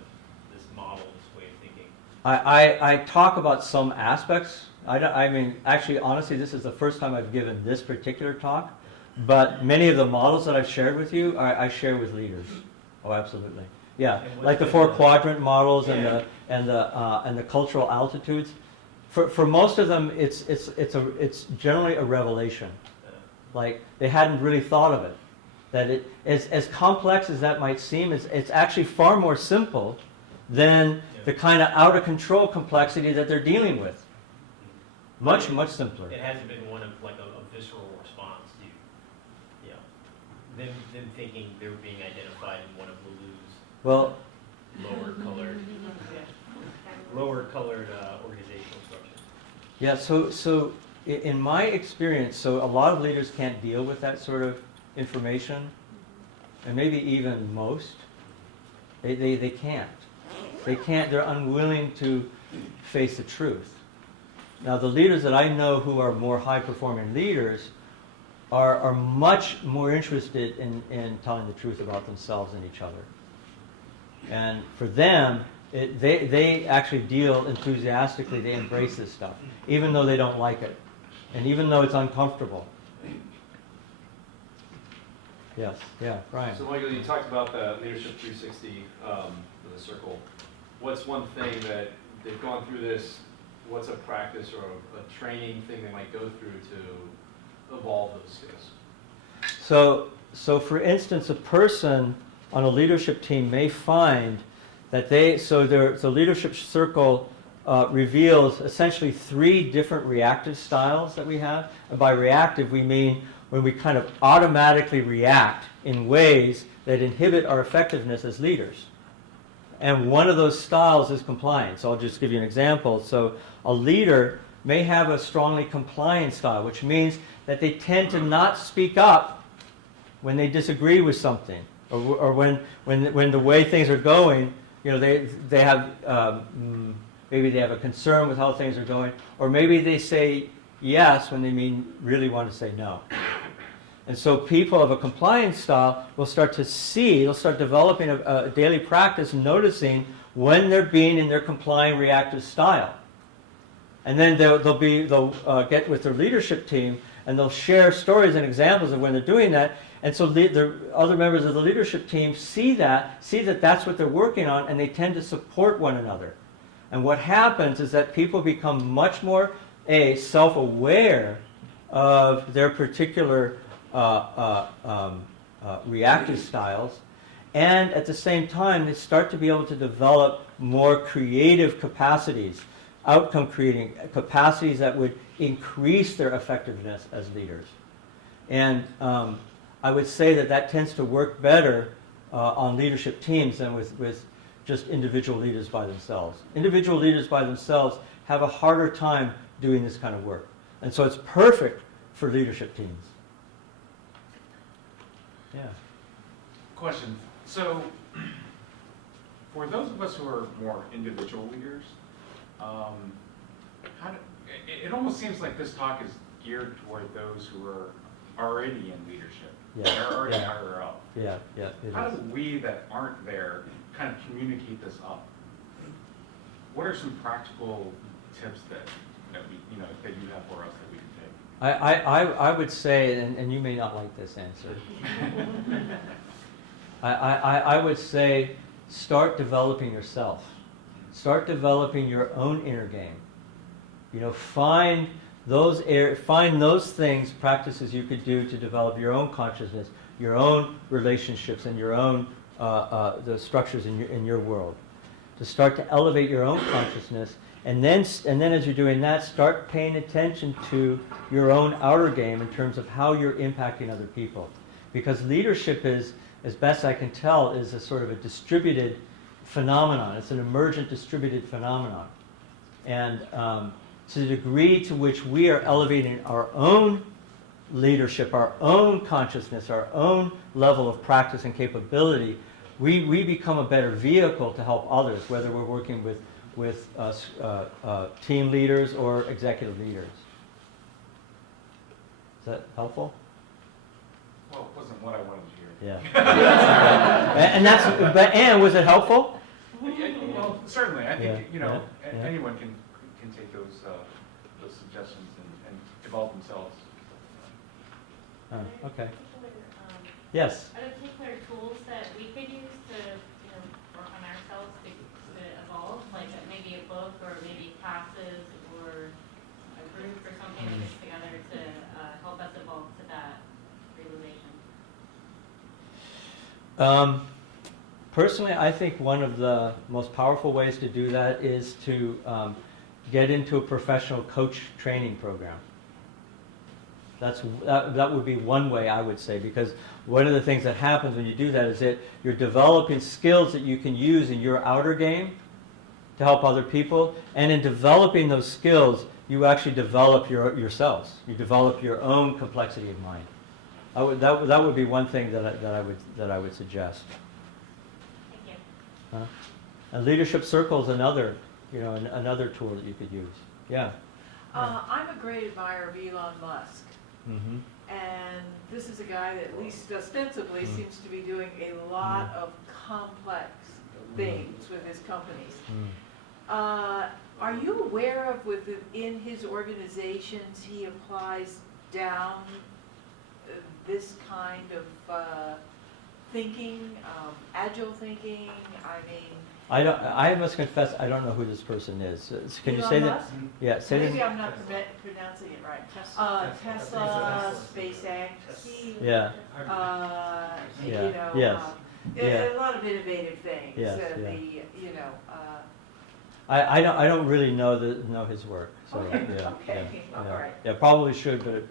this model, this way of thinking? I talk about some aspects. I mean, actually, honestly, this is the first time I've given this particular talk. But many of the models that I've shared with you, I share with leaders. Oh, absolutely. Yeah, like the 4-quadrant models and the cultural altitudes. For most of them, it's generally a revelation. Like they hadn't really thought of it. That it as complex as that might seem, it's actually far more simple than the kind of out of control complexity that they're dealing with. Much simpler. It hasn't been one of like a visceral response to, them thinking they're being identified in one of Lulu's lower colored organizational structures. Yeah. So in my experience, so a lot of leaders can't deal with that sort of information, and maybe even most. They can't. They can't. They're unwilling to face the truth. Now, the leaders that I know who are more high-performing leaders are much more interested in telling the truth about themselves and each other. And for them, they actually deal enthusiastically. They embrace this stuff, even though they don't like it, and even though it's uncomfortable. Yes. Yeah, Brian. So, Michael, you talked about the Leadership 360 the circle. What's one thing that they've gone through this? What's a practice or a training thing they might go through to evolve those skills? So for instance, a person on a leadership team may find that the leadership circle reveals essentially 3 different reactive styles that we have. And by reactive, we mean when we kind of automatically react in ways that inhibit our effectiveness as leaders. And one of those styles is compliance. So I'll just give you an example. So a leader may have a strongly compliant style, which means that they tend to not speak up when they disagree with something, or when the way things are going, they have maybe they have a concern with how things are going, or maybe they say yes when they really want to say no. And so people of a compliance style will start developing a daily practice noticing when they're being in their complying reactive style. And then they'll get with their leadership team and they'll share stories and examples of when they're doing that. And so the other members of the leadership team see that that's what they're working on, and they tend to support one another. And what happens is that people become much more self-aware of their particular reactive styles, and at the same time they start to be able to develop more creative capacities, outcome creating capacities that would increase their effectiveness as leaders. And I would say that tends to work better on leadership teams than with just individual leaders by themselves. Individual leaders by themselves have a harder time doing this kind of work. And so it's perfect for leadership teams. Yeah. Question. So, for those of us who are more individual leaders, it almost seems like this talk is geared toward those who are already in leadership. Yeah, They're already yeah. higher up. Yeah, yeah, it How is. do we that aren't there kind of communicate this up? What are some practical tips that that you have for us that we can take? I would say, and you may not like this answer. I would say start developing yourself. Start developing your own inner game. Find those things, practices you could do to develop your own consciousness, your own relationships, and your own the structures in your world. To start to elevate your own consciousness, and then as you're doing that, start paying attention to your own outer game in terms of how you're impacting other people. Because leadership is, as best I can tell, is a sort of a distributed phenomenon. It's an emergent distributed phenomenon. And to the degree to which we are elevating our own leadership, our own consciousness, our own level of practice and capability, we become a better vehicle to help others, whether we're working with team leaders or executive leaders. Is that helpful? Well, it wasn't what I wanted to hear. Yeah. And was it helpful? Well, certainly. I think Yeah. anyone can take those suggestions and evolve themselves. Okay. Yes. Are there particular tools that we could use to, work on ourselves to evolve? Like maybe a book or maybe classes or a group or something that gets together to help us evolve to that realization? Personally, I think one of the most powerful ways to do that is to get into a professional coach training program. That would be one way, I would say, because one of the things that happens when you do that is that you're developing skills that you can use in your outer game to help other people, and in developing those skills, you actually develop yourselves. You develop your own complexity of mind. That would be one thing that I would suggest. Thank you. And leadership circle is another tool that you could use. Yeah. I'm a great admirer of Elon Musk. Mm-hmm. And this is a guy that at least ostensibly seems to be doing a lot of complex things with his companies. Are you aware of within his organizations he applies down this kind of thinking, agile thinking? I mean, I must confess, I don't know who this person is. Can you say that? Musk? Yeah, say Maybe that. I'm not pronouncing it right. Tesla, SpaceX. Yeah. Yes. A lot of innovative things. Yes, The I don't really know his work. So Okay, yeah. okay, Yeah, all yeah. right. Yeah, probably should, but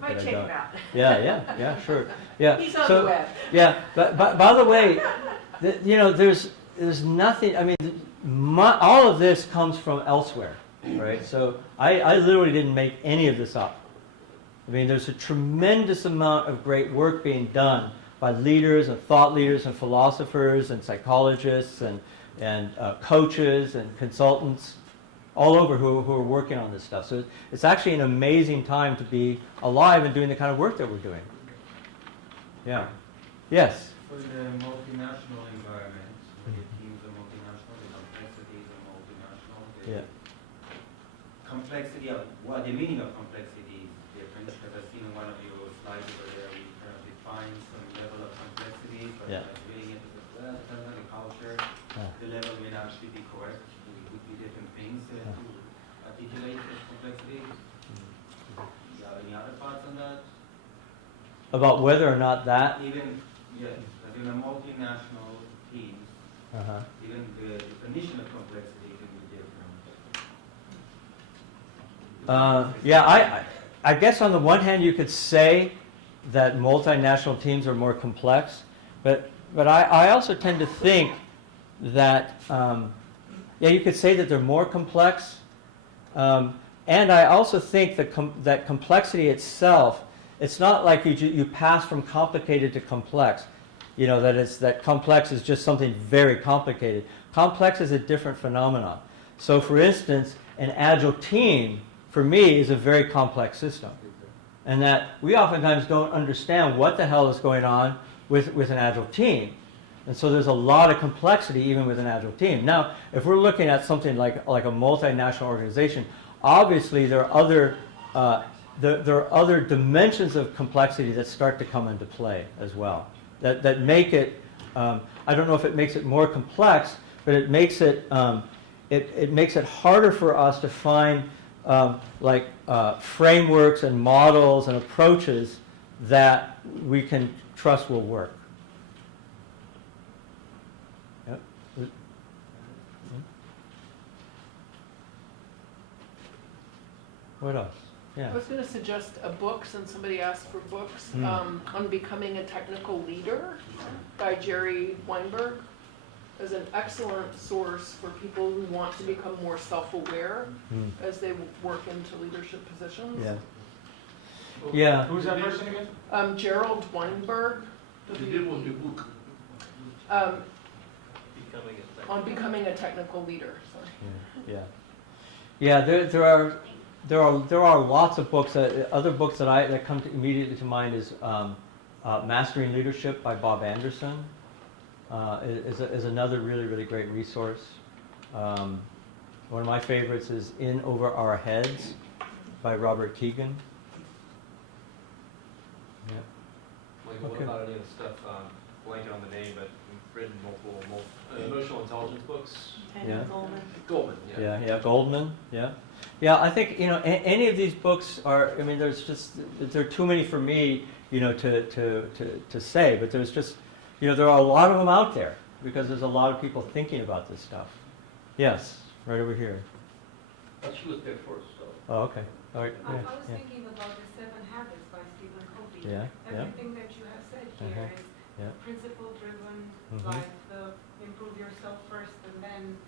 Might I check don't. him out. Yeah, sure. Yeah. He's on so, the web. Yeah, but by the way, there's nothing. I mean, all of this comes from elsewhere, right? So I literally didn't make any of this up. I mean, there's a tremendous amount of great work being done by leaders and thought leaders and philosophers and psychologists and coaches and consultants all over who are working on this stuff. So it's actually an amazing time to be alive and doing the kind of work that we're doing. Yeah. Yes. For the multinational environment, where the teams are multinational, the complexities are multinational, the complexity of what the meaning of complexity is different. Because I've seen in one of your slides over there, we kind of define some level of complexity, but really into the depends on the culture, the level may not actually be correct. It would be different things to articulate this complexity. You have any other thoughts on that? About whether or not that. Even, yes, as in a multinational team, even the definition of complexity can be different. I guess on the one hand you could say that multinational teams are more complex, but I also tend to think that you could say that they're more complex, and I also think that complexity itself, it's not like you pass from complicated to complex. That complex is just something very complicated. Complex is a different phenomenon. So for instance, an agile team, for me, is a very complex system. and that we oftentimes don't understand what the hell is going on with an Agile team. And so there's a lot of complexity even with an Agile team. Now, if we're looking at something like a multinational organization, obviously there are other dimensions of complexity that start to come into play as well, that make it, I don't know if it makes it more complex, but it makes it, it makes it harder for us to find frameworks and models and approaches that we can trust will work. Yep. What else? Yeah. I was gonna suggest a book, since somebody asked for books, on Becoming a Technical Leader by Jerry Weinberg, is an excellent source for people who want to become more self-aware as they work into leadership positions. Yeah. Yeah. Who's that person again? Gerald Weinberg. The name of the book. On becoming a technical leader. Sorry. Yeah. Yeah. There are lots of books. Other books that come immediately to mind is Mastering Leadership by Bob Anderson. Is another really great resource. One of my favorites is In Over Our Heads by Robert Keegan. Yeah. Michael, what about any of the stuff, blanking on the name, but we've written multiple emotional intelligence books? Yeah. Goldman. Yeah, Goldman, yeah. I think, any of these books are, I mean, there are too many for me, to say, but there's just, there are a lot of them out there because there's a lot of people thinking about this stuff. Yes, right over here. She was there first, so. Oh, okay. All right. I Yeah, was yeah. thinking about the 7 Habits by Stephen Covey. Yeah, yeah. Everything that you have said here is Yeah. principle-driven, Mhm. like the improve yourself first, and then,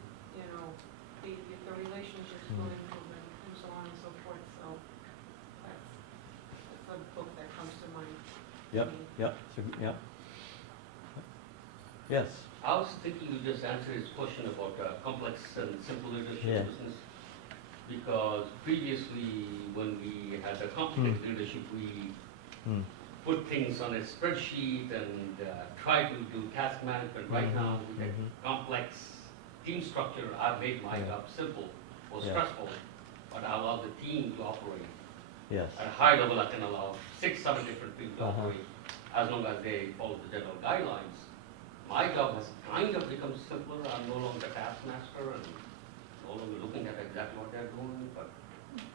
the relationships will improve, and so on and so forth. So that's a book that comes to mind. Yep, yep, yep. Yes. I was thinking you just answered his question about complex and simple leadership Yeah. business. Because previously, when we had a complex leadership, we put things on a spreadsheet and try to do task management. Right now, with a complex team structure, I've made my job simple or Yeah. stressful, but I allow the team to operate. Yes. At a high level, I can allow 6, 7 different people to Uh-huh. operate, as long as they follow the general guidelines. My job has kind of become simpler. I'm no longer taskmaster and no longer looking at exactly what they're doing, but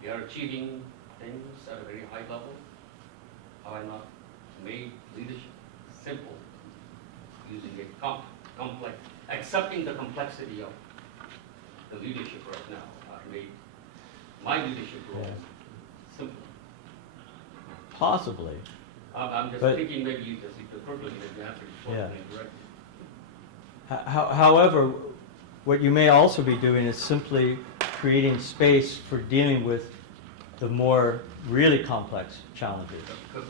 they are achieving things at a very high level. Have I not made leadership simple using a complex, accepting the complexity of the leadership right now? I've made my leadership role simple. Possibly. I'm just But- thinking maybe you just perfectly maybe answered it shortly correctly. However, what you may also be doing is simply creating space for dealing with the more really complex challenges.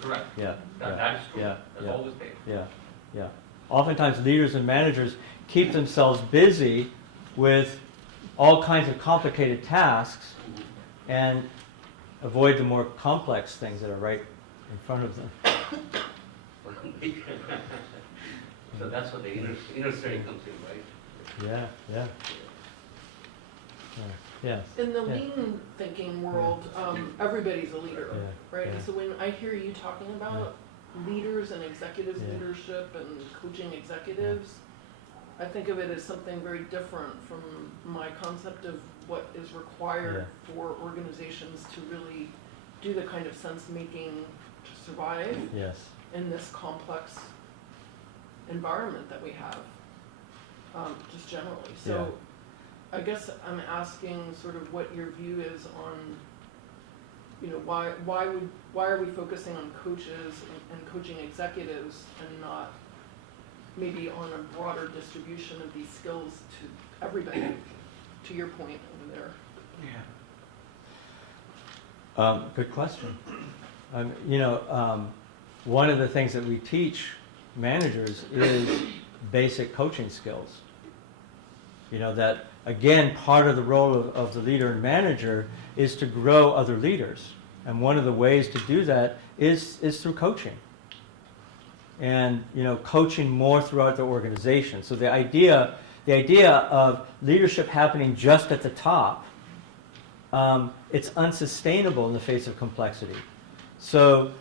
Correct. Yeah. That is true. Yeah. That's Yeah. always there. Yeah. Oftentimes, leaders and managers keep themselves busy with all kinds of complicated tasks and avoid the more complex things that are right in front of them. So that's what the inner study comes in, right? Yeah. Yes. In the Yeah. lean thinking world, everybody's a leader, Yeah, right? yeah. And so when I hear you talking about leaders and executives Yeah. leadership and coaching executives, I think of it as something very different from my concept of what is required for organizations to really do the kind of sense making to survive Yes. in this complex environment that we have, just generally. So I guess I'm asking sort of what your view is on, why are we focusing on coaches and coaching executives and not maybe on a broader distribution of these skills to everybody, to your point over there? Good question. One of the things that we teach managers is basic coaching skills. That, again, part of the role of the leader and manager is to grow other leaders. And one of the ways to do that is through coaching. And coaching more throughout the organization. So the idea of leadership happening just at the top, it's unsustainable in the face of complexity. So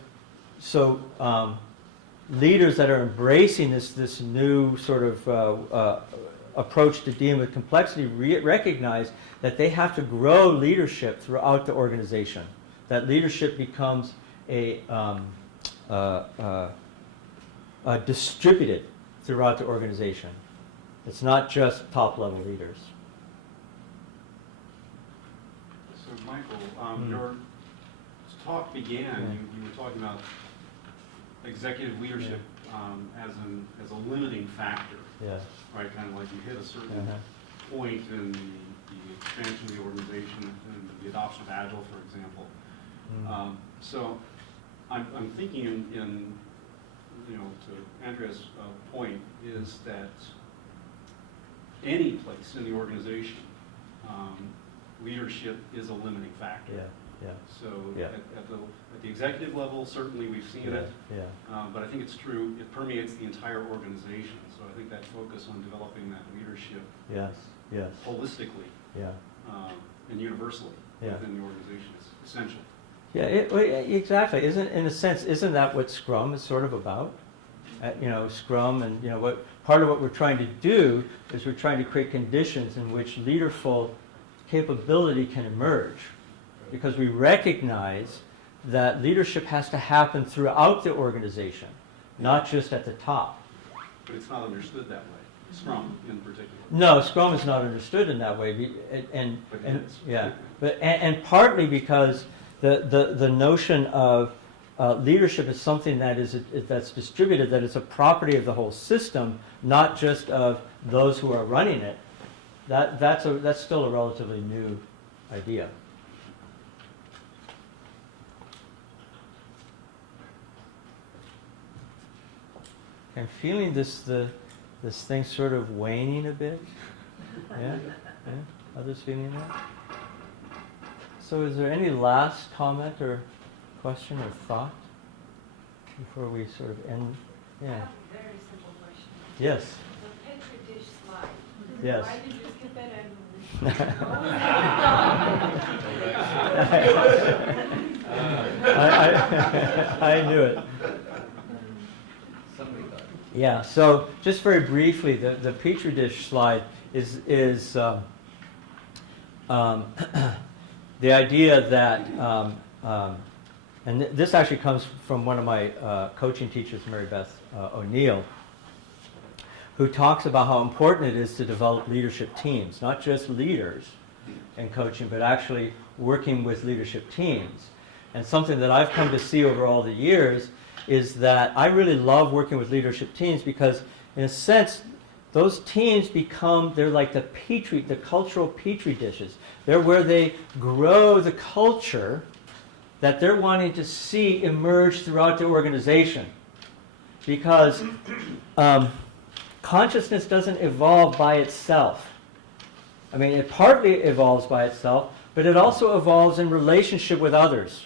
leaders that are embracing this new sort of approach to dealing with complexity recognize that they have to grow leadership throughout the organization. That leadership becomes distributed throughout the organization. It's not just top-level leaders. So, Michael, your talk began, you were talking about executive leadership as a limiting factor. Yeah. Right, kind of like you hit a certain point in the expansion of the organization and the adoption of Agile, for example. So I'm thinking in to Andrea's point is that any place in the organization, leadership is a limiting factor. Yeah. So Yeah. At the executive level, certainly we've seen it. But I think it's true, it permeates the entire organization. So I think that focus on developing that leadership Yes. holistically and universally within the organization is essential. Yeah, exactly. Isn't that what Scrum is sort of about? Scrum and what part of what we're trying to do is we're trying to create conditions in which leaderful capability can emerge, because we recognize that leadership has to happen throughout the organization, not just at the top. But it's not understood that way. Scrum in particular. No, Scrum is not understood in that way, and partly because the notion of leadership is something that's distributed, that it's a property of the whole system, not just of those who are running it. That's still a relatively new idea. I'm feeling this thing sort of waning a bit. Yeah? Others feeling that? So is there any last comment or question or thought before we sort of end? Yeah. Very simple question. Yes. The Petri dish slide. Yes. Why did you skip that I knew it. Yeah, so just very briefly, the Petri dish slide is the idea that, and this actually comes from one of my coaching teachers, Mary Beth O'Neill, who talks about how important it is to develop leadership teams, not just leaders in coaching, but actually working with leadership teams. And something that I've come to see over all the years is that I really love working with leadership teams because, in a sense, those teams they're like the cultural petri dishes. They're where they grow the culture that they're wanting to see emerge throughout the organization. Because consciousness doesn't evolve by itself. I mean, it partly evolves by itself, but it also evolves in relationship with others.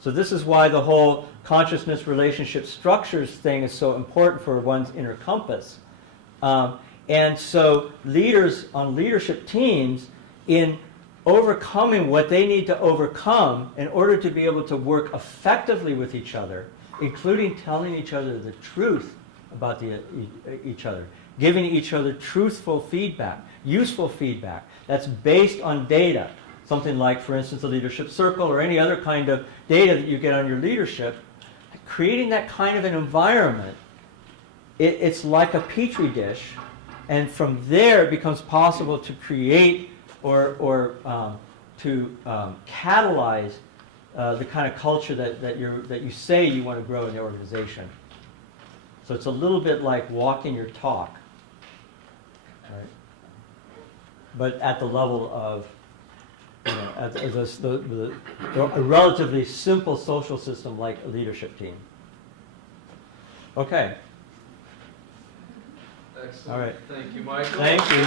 So this is why the whole consciousness relationship structures thing is so important for one's inner compass. And so leaders on leadership teams, in overcoming what they need to overcome in order to be able to work effectively with each other, including telling each other the truth about each other, giving each other truthful feedback, useful feedback that's based on data. Something like, for instance, a leadership circle or any other kind of data that you get on your leadership. Creating that kind of an environment, it's like a petri dish, and from there it becomes possible to create or to catalyze the kind of culture that you say you want to grow in the organization. So it's a little bit like walking your talk, right? But at the level of a relatively simple social system like a leadership team. Okay. Excellent. All right. Thank you, Michael. Thank you.